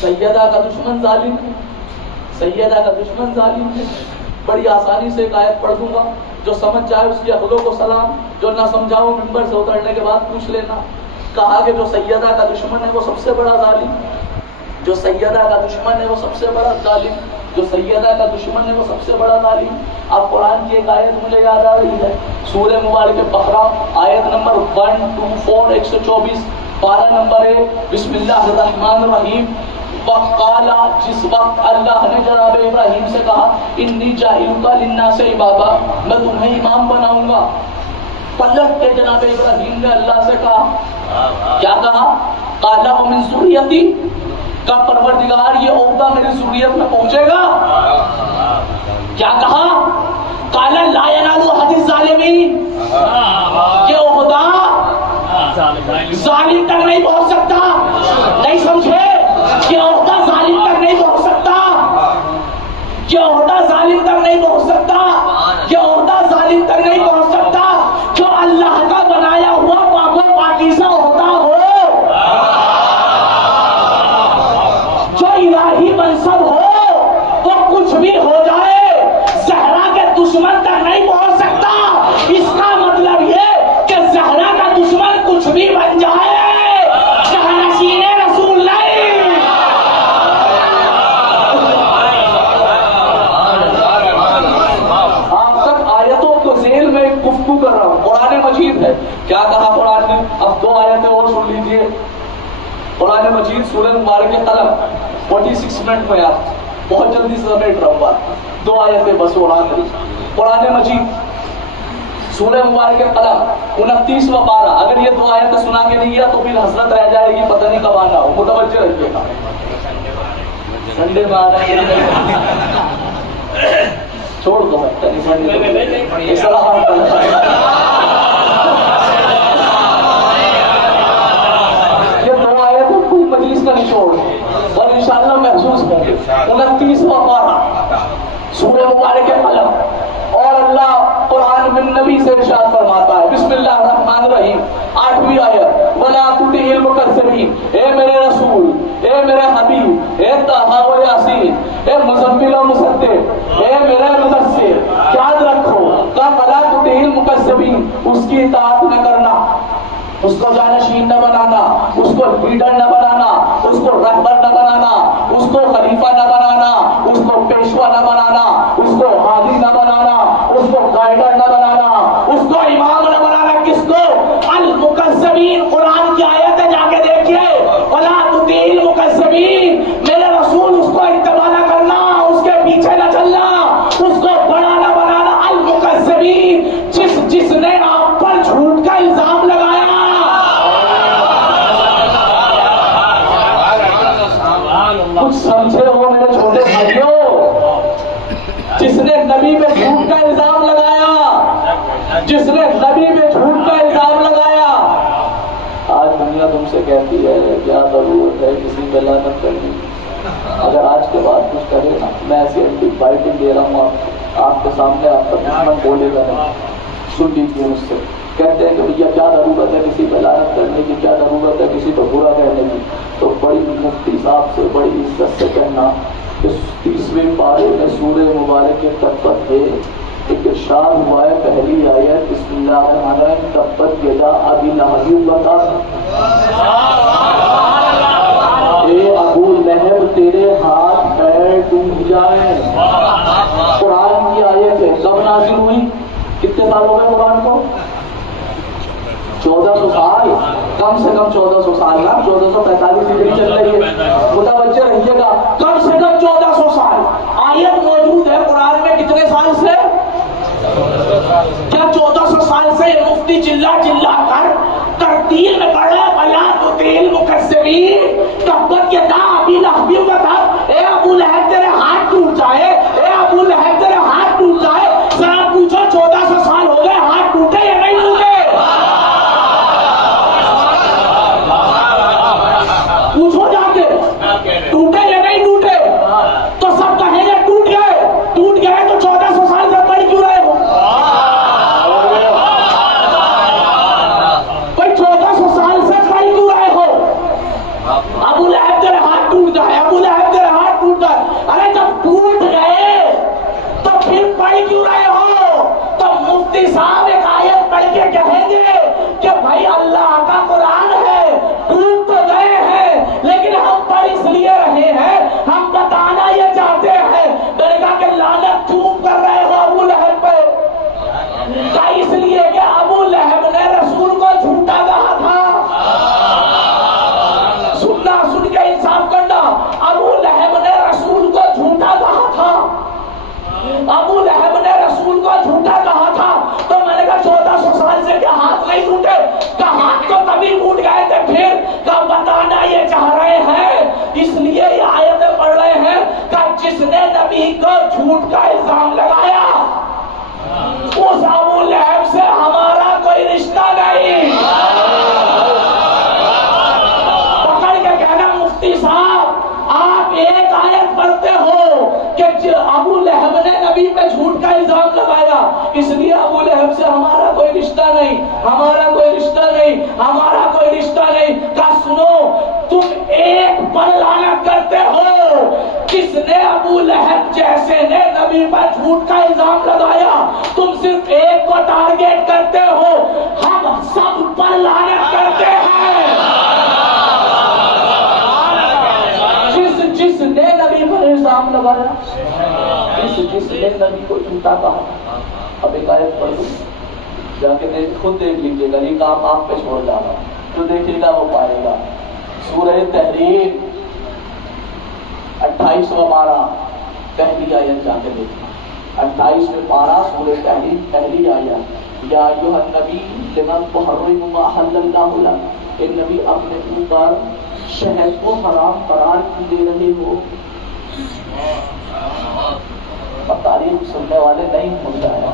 سیدہ کا دشمن ظالم ہے، سیدہ کا دشمن ظالم ہے۔ بڑی آسانی سے ایک آیت پڑھ دوں گا، جو سمجھ جائے اس کی عقلوں کو سلام، جو نہ سمجھاؤ منبر سے اترنے کے بعد پوچھ لینا۔ کہا کہ جو سیدہ کا دشمن ہے وہ سب سے بڑا ظالم، جو سیدہ کا دشمن ہے وہ سب سے بڑا ظالم، جو سیدہ کا دشمن ہے وہ سب سے بڑا ظالم۔ اب قرآن کی ایک آیت مجھے یاد آ رہی ہے، سورہ مبارک بقرہ آیت نمبر 124 124 پارہ نمبر 1، بسم اللہ الرحمن الرحیم۔ وقالا، جس وقت اللہ نے جناب ابراہیم سے کہا انی جاعلک للناس اماما، میں تمہیں امام بناؤں گا، پلٹ کے جناب ابراہیم نے اللہ سے کہا، کیا کہا؟ قالا ومن ذریتی، کا پروردگار یہ عہدہ میری ذریت میں پہنچے گا؟ کیا کہا؟ قالا لا ینال احد الظالمین، یہ عہدہ ظالم تک نہیں پہنچ سکتا۔ نہیں سمجھے؟ یہ عہدہ ظالم تک نہیں پہنچ سکتا، یہ عہدہ ظالم تک نہیں پہنچ سکتا، یہ عہدہ ظالم تک نہیں پہنچ سکتا جو اللہ کا بنایا ہوا پاک و پاکیزہ عہدہ ہو، جو الہی منصب ہو، وہ کچھ بھی ہو جائے زہرا کے دشمن تک نہیں پہنچ سکتا۔ اس کا مطلب یہ کہ زہرا کا دشمن کچھ بھی بن جائے، جانشین رسول اللہ۔ گفتگو کر رہا ہوں، قرآن مجید ہے، کیا کہا قرآن نے؟ اب 2 آیتیں اور سن لیجئے۔ قرآن مجید سورہ مبارک قلم 46 منٹ میں، آپ بہت جلدی سے سمیٹ رہا ہوں بات، 2 آیتیں بس قرآن مجید سورہ مبارک قلم 29واں پارہ۔ اگر یہ 2 آیتیں سنا کے نہیں گیا تو پھر حسرت رہ جائے گی، پتہ نہیں کب آنا ہو، متوجہ رہیے گا۔ سنڈے میں آنا چھوڑ دو، یہ 2 آیتیں کوئی مجلس کا نہیں چھوڑ، اور انشاءاللہ محسوس ہوں گے۔ 29واں پارہ سورہ مبارک قلم، اور اللہ قرآن بن نبی سے ارشاد فرماتا ہے، بسم اللہ الرحمن الرحیم، 8ویں آیت، وَلَا تُطِعِ الْمُكَذِّبِينَ، اے میرے رسول، اے میرے حبیب، اے طٰہٰ و یاسین، اے مزمل و مصدق، اے میرے مدثر، یاد رکھو کہ وَلَا تُطِعِ الْمُكَذِّبِينَ، اس کی اطاعت نہ کرنا، اس کو جانشین نہ بنانا، اس کو لیڈر نہ بنانا، اس کو رہبر نہ بنانا، اس کو خلیفہ نہ بنانا، اس کو پیشوا نہ بنانا، اس کو ہادی نہ بنانا، اس کو گائیڈر نہ بنانا، اس کو امام نہ بنانا۔ کس کو؟ المکذبین۔ قرآن کی آیت ہے، جا کے دیکھیے، وَلَا تُطِعِ الْمُكَذِّبِينَ، میرے رسول اس کو اتباع نہ کرنا، اس کے پیچھے نہ چلنا، اس کو بڑا نہ بنانا۔ المکذبین، جس نے آپ پر جھوٹ کا الزام لگایا، کچھ سمجھے ہو میرے چھوٹے بھائیوں، جس نے نبی پہ جھوٹ کا الزام لگایا، جس نے نبی پہ جھوٹ کا الزام لگایا، آج دنیا تم سے کہتی ہے کیا ضرورت ہے کسی پہ لعنت کرنے کی؟ اگر آج کے بعد کچھ کرے نا، میں ایسی اینٹی بائٹنگ دے رہا ہوں آپ کے سامنے، آپ کا دشمن بولے گا نہیں، سن لیجیے مجھ سے۔ کہتے ہیں کہ بھیا کیا ضرورت ہے کسی پہ لعنت کرنے کی، کیا ضرورت ہے کسی پہ برا کہنے کی؟ تو بڑی مفتی صاحب سے بڑی عزت سے کہنا کہ 30ویں پارے میں سورہ مبارک کے تبت ہے، ایک ارشاد ہوا ہے، پہلی آیت، بسم اللہ الرحمن الرحیم، تبت یدا ابی لہب وتب، اے ابو لہب تیرے ہاتھ پیر ڈوب جائیں۔ قرآن کی آیت ہے، کب نازل ہوئی؟ کتنے سال ہو گئے قرآن کو؟ 1400 سال، کم سے کم 1400 سال نا، 1445 ہجری چل رہی ہے، متوجہ رہیے گا، کم سے کم 1400 سال۔ آیت موجود ہے قرآن میں کتنے سال سے؟ کیا 1400 سال سے یہ مفتی چلا چلا کر ترتیل میں پڑھا بلا تطیل مکذبین تبت یدا ابی لہب و تب، اے ابو لہب تیرے ہاتھ ٹوٹ جائے، اے ابو لہب تیرے ہاتھ ٹوٹ جائے۔ ذرا پوچھو 1400 سال ہو گئے، ہاتھ ٹوٹے یا نہیں ٹوٹے؟ پوچھو جا کے ٹوٹے یا نہیں ٹوٹے؟ تو سب کہیں گے ٹوٹ گئے تو 1400 سال سے پڑھ کیوں رہے ہو؟ کوئی 1400 سال سے پڑھ کیوں رہے ہو؟ ابو لہب تیرے ہاتھ ٹوٹ جائے، ابو لہب تیرے ہاتھ ٹوٹ جائے۔ ارے جب ٹوٹ گئے تو پھر پڑھ کیوں رہے ہو؟ تو مفتی صاحب ایک آیت پڑھ کے کہیں گے کہ بھائی اللہ کا قرآن ہے، ٹوٹ تو گئے ہیں لیکن ہم پڑھ اس لیے رہے ہیں، ہم بتانا یہ چاہتے ہیں۔ میں نے کہا کہ لعنت کیوں کر رہے ہو ابو لہب پہ؟ کہا اس لیے کہ ابو لہب نے رسول کو جھوٹا کہا تھا۔ سننا، سن کے انصاف کرنا، ابو لہب نے رسول کو جھوٹا کہا تھا، ابو لہب نے رسول کو جھوٹا کہا تھا۔ تو میں نے کہا 1400 سال سے کیا ہاتھ نہیں ٹوٹے؟ کہ ہاتھ تو تبھی ٹوٹ گئے تھے، پھر کا بتانا یہ چاہ رہے ہیں، اس لیے یہ آیتیں پڑھ رہے ہیں کہ جس نے نبی کو جھوٹ کا الزام لگایا اس ابو لہب سے ہمارا کوئی رشتہ نہیں۔ پکڑ کے کہنا مفتی صاحب آپ ایک آیت پڑھتے ہو کہ ابو لہب نے نبی پہ جھوٹ کا الزام لگایا، اس لیے ابو لہب سے ہمارا کوئی رشتہ نہیں، ہمارا کوئی رشتہ نہیں، ہمارا کوئی رشتہ نہیں۔ کہا سنو، تم ایک پر لعنت کرتے ہو، کس نے ابو لہب جیسے نے نبی پر جھوٹ کا الزام لگایا، تم صرف ایک کو ٹارگیٹ کرتے ہو، ہم سب پر لعنت کرتے ہیں۔ جس نے نبی پر الزام لگایا، جس نے نبی کو جھوٹا کہا۔ اب ایک آیت پڑھ دوں، جا کے خود دیکھ لیجیے گا، یہ کام آپ پہ چھوڑ جانا، جو دیکھے گا وہ پائے گا۔ سورہ تحریم 28واں پارہ پہلی آیت جا کے دیکھنا، 28واں پارہ سورہ تحریم پہلی آیت، یا ایھا النبی لما تحرم ما احل اللہ لک، اے نبی اپنے اوپر شہد کو حرام قرار کیوں دے رہے ہو؟ تاریخ سننے والے نہیں بھول جائے،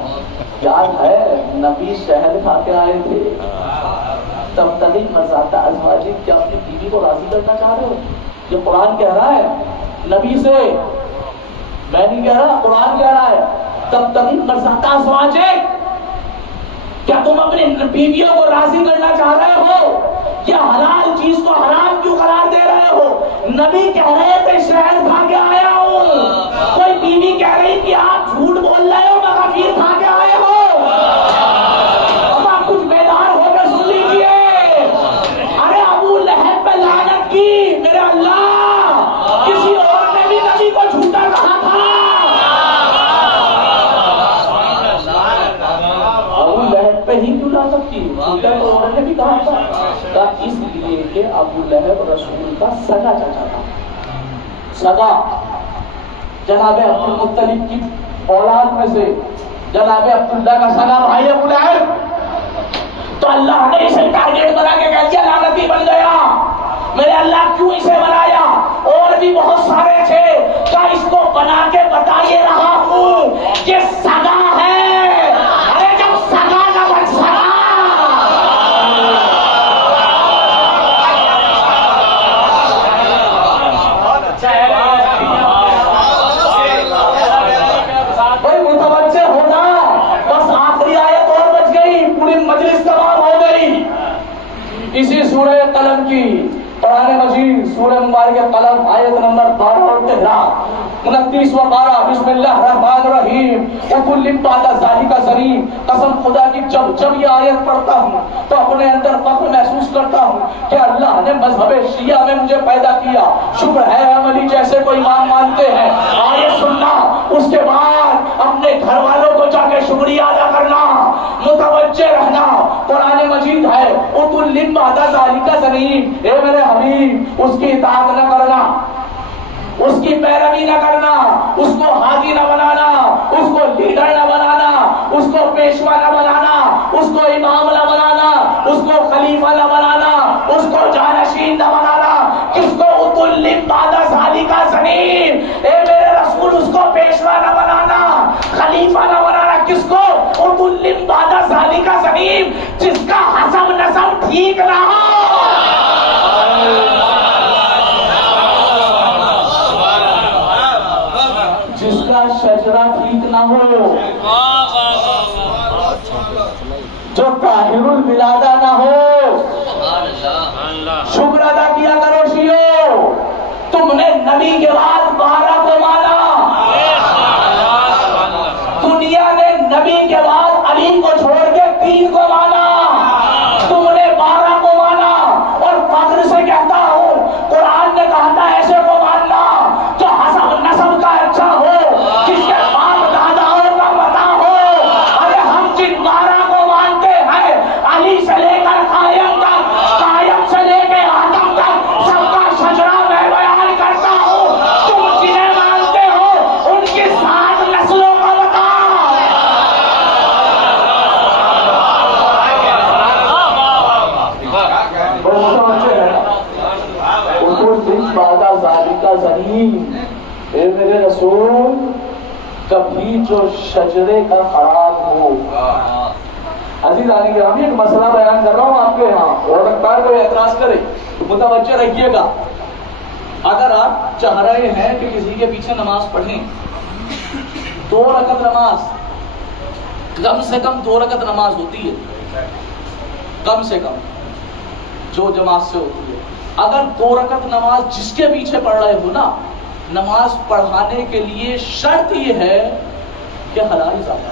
یاد ہے نبی شہد کھا کے آئے تھے، تب تک مزاق ازواجی، کیا اپنی بیوی کو راضی کرنا چاہ رہے ہو؟ یہ قرآن کہہ رہا ہے نبی سے، میں نہیں کہہ رہا، قرآن کہہ رہا ہے تب تک مزاق ازواجی، کیا تم اپنی بیویوں کو راضی کرنا چاہ رہے ہو؟ یا حلال چیز کو حرام کیوں قرار دے رہے ہو؟ نبی کہہ رہے تھے شہد کھا کے آیا ہوں، کوئی بیوی کہہ رہی کہ آپ جھوٹ بول رہے ہو، مغافیر کھا کے آئے ہو۔ اب آپ کچھ بیدار ہو کے سن لیجیے۔ ارے ابو لہب پہ لعنت کی میرے اللہ، کسی اور نے بھی نبی کو جھوٹا کہا تھا۔ ابو لہب پہ ہی کیوں لا سکتی؟ جھوٹا تو انہوں نے بھی کہا تھا، اس لیے کہ ابو لہب رسول کا سگا چاچا تھا، سگا جناب عبد المطلب کی اولاد میں سے جناب عبداللہ کا سگا بھائی ابو لہب، تو اللہ نے اسے ٹارگیٹ بنا کے کہہ دیا لعنتی بن گیا۔ میرے اللہ کیوں اسے بنایا؟ اور بھی بہت سارے تھے، کیا اس کو بنا کے بتا یہ رہا ہوں کہ سگا ہے۔ ارے جب سگا نہ بن سگا، کوئی متوجہ ہونا، بس آخری آیت اور بچ گئی، پوری مجلس تمام ہو گئی۔ اسی سورہ قلم کی قرآن مجید سورہ مبارکہ قلم آیت نمبر 12 اور 13، 29واں پارہ، بسم اللہ الرحمن الرحیم، وَكُلٍّ بَعْدَ ذَلِكَ زَنِيمٌ۔ قسم خدا کی جب یہ آیت پڑھتا ہوں تو اپنے اندر فخر محسوس کرتا ہوں کہ اللہ نے مذہب شیعہ میں مجھے پیدا کیا، شکر ہے ہم علی جیسے کوئی امام مانتے ہیں۔ آیت سننا، اس کے بعد اپنے گھر والوں کو جا کے شکریہ ادا کرنا، متوجہ رہنا۔ قرآن مجید ہے عُتُلٍّ بَعْدَ ذَلِكَ زَنِيمٍ، اے میرے حبیب اس کی اطاعت نہ کرنا، اس کی پیروی نہ کرنا، اس کو ہادی نہ بنانا، اس کو لیڈر نہ بنانا، اس کو پیشوا نہ بنانا، اس کو امام نہ بنانا، اس کو خلیفہ نہ بنانا، اس کو جانشین نہ بنانا، کس کو عُتُلٍّ بَعْدَ ذَلِكَ زَنِيمٍ، اے میرے رسول اس کو پیشوا نہ بنانا، خلیفہ نہ بنانا، کس کو عُتُلٍّ بَعْدَ ذَلِكَ زَنِيمٍ، جس کا حسب نسب ٹھیک نہ ہو، جس کا شجرہ ٹھیک نہ ہو، جو طاہر الولادہ نہ ہو۔ شکر ادا کیا کرو شیعو، تم نے نبی کے بعد 12 کو مانا، دنیا نے نبی کے بعد علی کو چھوڑ کے 3 کو مانا، تم نے 12 کو مانا، اور فخر سے کہتا ہوں قرآن نے کہا تھا ایسے کو ماننا جو حسب نسب کا اچھا ہو، جس کے باپ داداؤں کا متا ہو۔ ارے ہم جن 12 کو مانتے ہیں، علی سے لے کر قائم تک، قائم سے لے کے آدم تک، سب کا شجرہ میں بیان کرتا ہوں، تم جنہیں مانتے ہو ان کی 7 نسلوں کا بتاؤ۔ اے میرے رسول کبھی جو شجرے کا خراب ہو۔ عزیز آنے کے ہم ایک مسئلہ بیان کر رہا ہوں آپ کے یہاں، اور اگر کوئی اعتراض کرے متوجہ رکھیے گا، اگر آپ چاہ رہے ہیں کہ کسی کے پیچھے نماز پڑھیں، 2 رکعت نماز، کم سے کم 2 رکعت نماز ہوتی ہے، کم سے کم جو جماعت سے ہوتی ہے، اگر 2 رکعت نماز جس کے پیچھے پڑھ رہے ہو نا، نماز پڑھانے کے لیے شرط یہ ہے کہ حلال ذات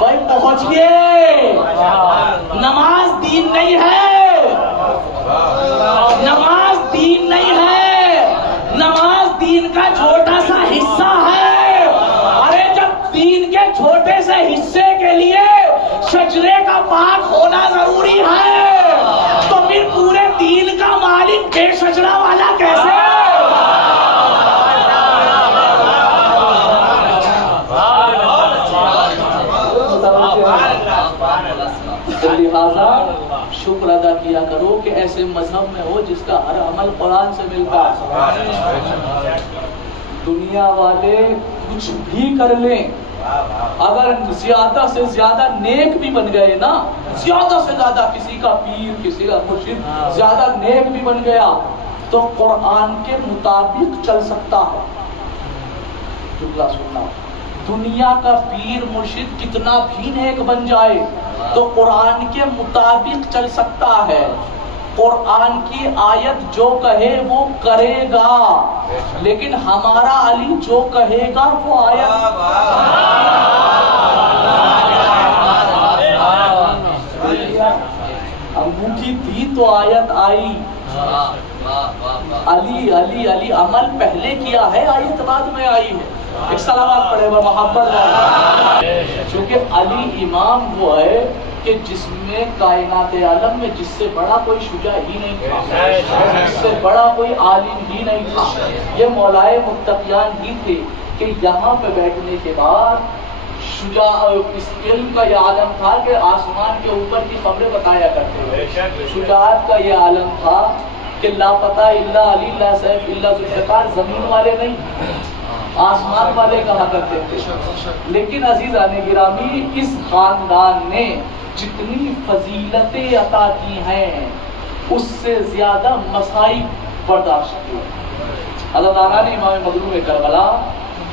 بھائی پہنچیے، نماز دین نہیں ہے، نماز دین نہیں ہے، نماز دین کا چھوٹا سا حصہ ہے۔ ارے جب دین کے چھوٹے سے حصے کے لیے شجرے کا پاک ہونا ضروری ہے تو پھر پورے دین کا مالک بے شجرہ والا کیسے؟ لہذا شکر ادا کیا کرو کہ ایسے مذہب میں ہو جس کا ہر عمل قرآن سے ملتا ہے۔ دنیا والے کچھ بھی کر لیں، اگر زیادہ سے زیادہ نیک بھی بن گئے نا، زیادہ سے زیادہ کسی کا پیر، کسی کا مرشد زیادہ نیک بھی بن گیا تو قرآن کے مطابق چل سکتا ہے۔ جملہ سننا، دنیا کا پیر مرشد کتنا بھی نیک بن جائے تو قرآن کے مطابق چل سکتا ہے، قرآن کی آیت جو کہے وہ کرے گا، لیکن ہمارا علی جو کہے گا وہ آیت انگوٹھی دی تو آیت آئی، علی علی علی عمل پہلے کیا ہے، آیت بعد میں آئی ہے۔ ایک سلامات پڑھے گا محبت، چونکہ علی امام وہ ہے کہ جس میں کائنات عالم میں جس سے بڑا کوئی شجاع ہی نہیں تھا، جس سے بڑا کوئی عالم ہی نہیں تھا، یہ مولائے متقیان ہی تھے کہ یہاں پہ بیٹھنے کے بعد شجاع اس علم کا یہ عالم تھا کہ آسمان کے اوپر کی خبریں بتایا کرتے ہیں، شجاعت کا یہ عالم تھا کہ لا فتح الا علی لا سیف الا ذوالفقار، زمین والے نہیں آسمان والے کہا کرتے تھے۔ لیکن عزیزان گرامی اس خاندان نے جتنی فضیلتیں عطا کی ہیں اس سے زیادہ مصائب برداشت کیے۔ اللہ تعالیٰ نے امام مظلوم کربلا،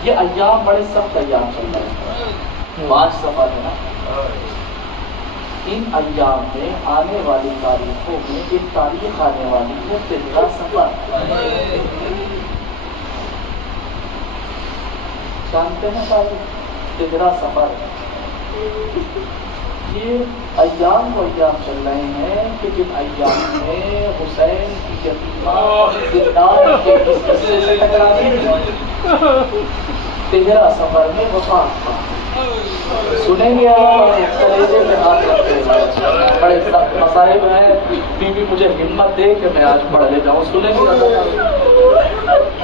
یہ ایام بڑے سخت ایام چل رہے ہیں، 5 صفحہ ہے نا، ان ایام میں آنے والی تاریخوں میں ایک تاریخ آنے والی ہے تہرا سفر، جانتے ہیں تاریخ تہرا سفر؟ یہ ایام وہ ایام چل رہے ہیں کہ جن ایام میں حسین کی یتیمہ زندان کے حصے سے ٹکرائی، تہرا سفر میں وفات تھا۔ سنیں گے اور کلیجے میں ہاتھ رکھتے ہیں، بڑے سخت مصائب ہیں، بیوی مجھے ہمت دے کہ میں آج پڑھ لے جاؤں. سنیں گے.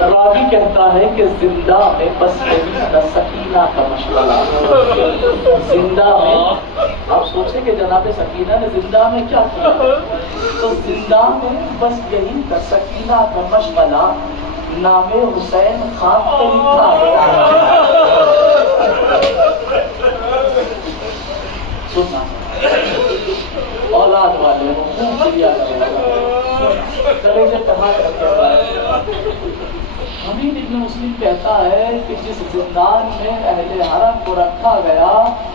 راوی کہتا ہے کہ زندہ میں بس نہیں سکینہ کا مشغلہ. زندہ میں آپ سوچیں کہ جناب سکینہ نے زندہ میں کیا کیا، تو زندہ میں بس یہی سکینہ کا مشغلہ نام حسین خان پہ لکھا ہے. سننا اولاد والے حمید ابن مسلم کہتا ہے کہ جس زندان میں اہل حرم کو رکھا گیا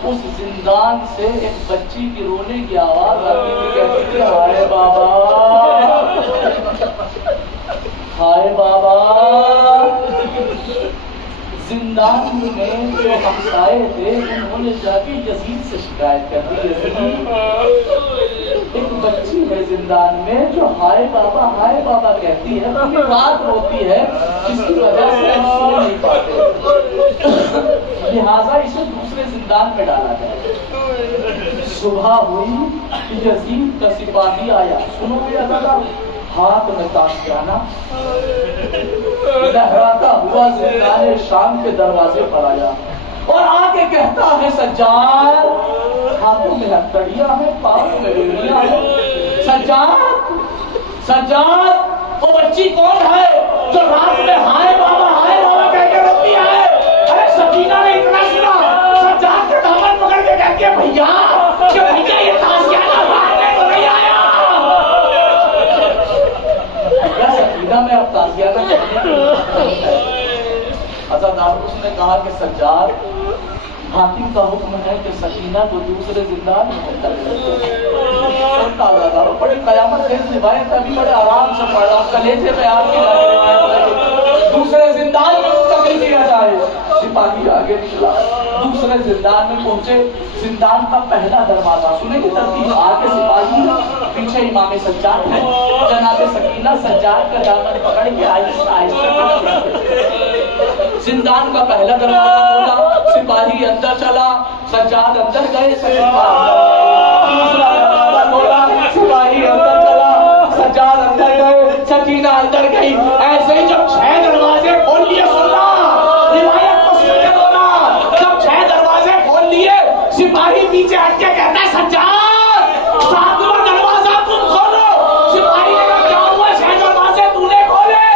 اس زندان سے ایک بچی کی رونے کی آواز آتی تھی، کہتی تھی ہائے بابا ہائے بابا. زندان میں جو ہمسائے تھے انہوں نے جا کے یزید سے شکایت کر دی، ایک بچی ہے زندان میں جو ہائے بابا کہتی ہے، پوری رات روتی ہے، جس کی وجہ سے ہم سو نہیں پاتے، لہٰذا اسے دوسرے زندان میں ڈالا گیا. صبح ہوئی، یزید کا سپاہی آیا، سنو گے ادا ہاتھ میں تاشیانہ لہراتا ہوا زندان شام کے دروازے پر آیا اور آ کے کہتا ہے سجاد، ہاتھوں میں ہتھڑیاں ہیں، پاؤں میں بیڑیاں ہیں، سجاد وہ بچی کون ہے جو رات میں ہائے بابا کہہ کے روتی ہے؟ ارے سکینہ نے اتنا سنا، سجاد کا دامن پکڑ کے کہتی ہے بھیا یہ تاشیانہ مارنے تو نہیں آیا. سکینہ میں اب تازیانہ عزادار اس نے کہا کہ سجاد حاکم کا حکم ہے کہ سکینہ کو دوسرے زندان میں منتقل کرو. بڑی قیامت خیز روایت ابھی بڑے آرام سے پڑھ رہا ہوں، کلیجے میں آپ کی روایت دوسرے زندان میں منتقل کیا جائے. سپاہی آگے نکلا، دوسرے زندان میں پہنچے. زندان کا پہلا دروازہ سنیں گے ترتیب، آگے سپاہی، پیچھے امام سجاد ہے، جناب سکینہ سجاد کا دامن پکڑ کے آہستہ آہستہ زندان کا پہلا دروازہ کھولا، سپاہی اندر چلا، سجاد اندر گئے، دوسرا دروازہ کھولا، سپاہی اندر چلا، سجاد اندر گئے، سکینہ اندر گئی. ایسے ہی جب 6 دروازے کھول لیے، سننا روایت کو سننے دو نا، جب 6 دروازے کھول لیے سپاہی پیچھے ہٹ کے کہتا ہے سجاد 7واں دروازہ تم کھولو. سپاہی نے کہا کیا ہوا 6 دروازے تو نے کھولے؟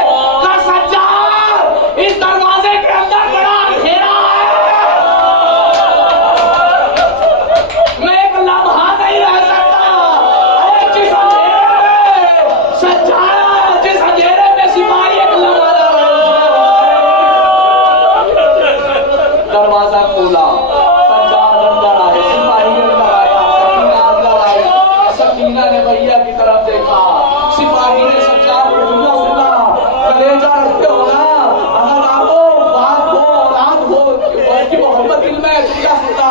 کہا سجاد اس دروازے کے اندر بڑا اندھیرا ہے، میں ایک لمحہ نہیں رہ سکتا. ارے جس اندھیرے میں سجاد، جس اندھیرے میں سپاہی ایک لمحہ نہ رہ. دروازہ کھولا، سجاد اندر آئے، سپاہی اندر آیا، سکینہ اندر آئی. سکینہ نے بھیا کی طرف دیکھا، سپاہی نے سجاد کو سنا، کلیجہ رکھتے ہو نا، محبت دل میں کیا سنتا،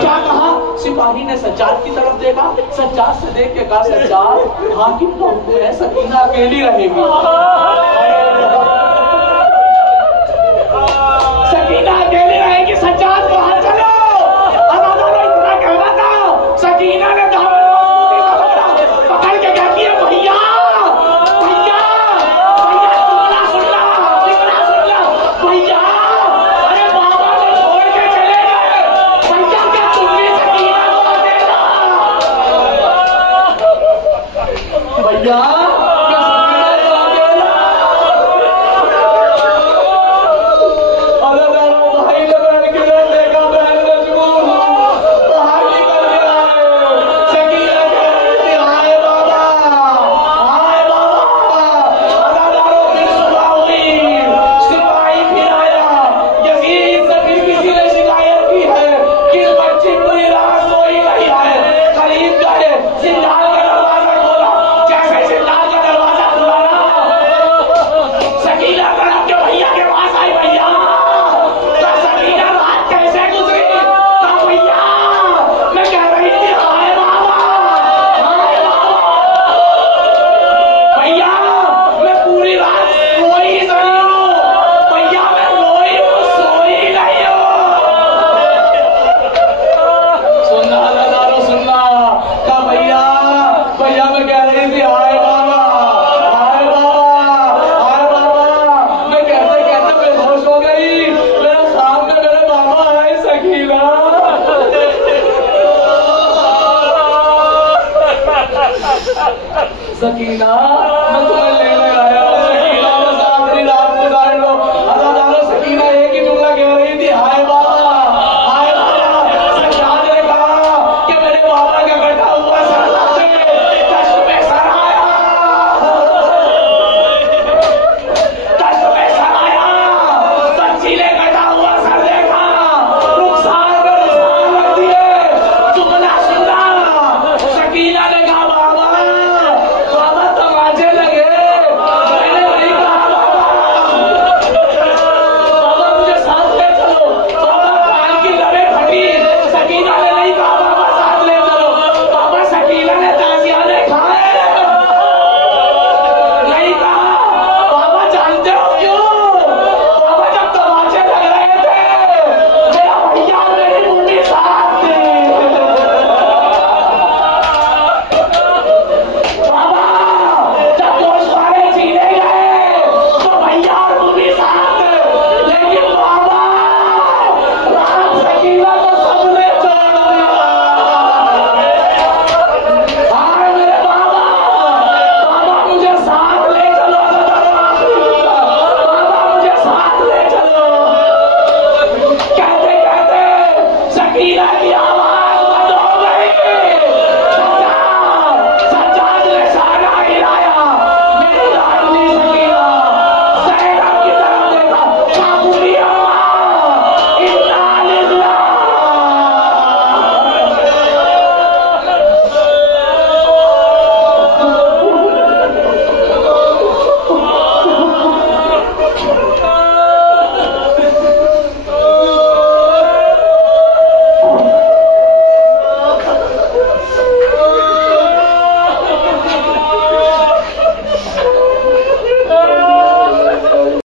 کیا کہا؟ سپاہی نے سجاد کی طرف دیکھا، سجاد سے دیکھ کے کہا سجاد حاکم کا حکم ہے سکینہ اکیلی رہے گی. سکینہ اکیلی رہے گی، سجاد باہر چلو. اتنا کہنا تھا، سکینہ نے پکڑ کے کہتی ہے بھیا زندان کا دروازہ کھولا، جیسے زندان مدینہ میں تمہیں لے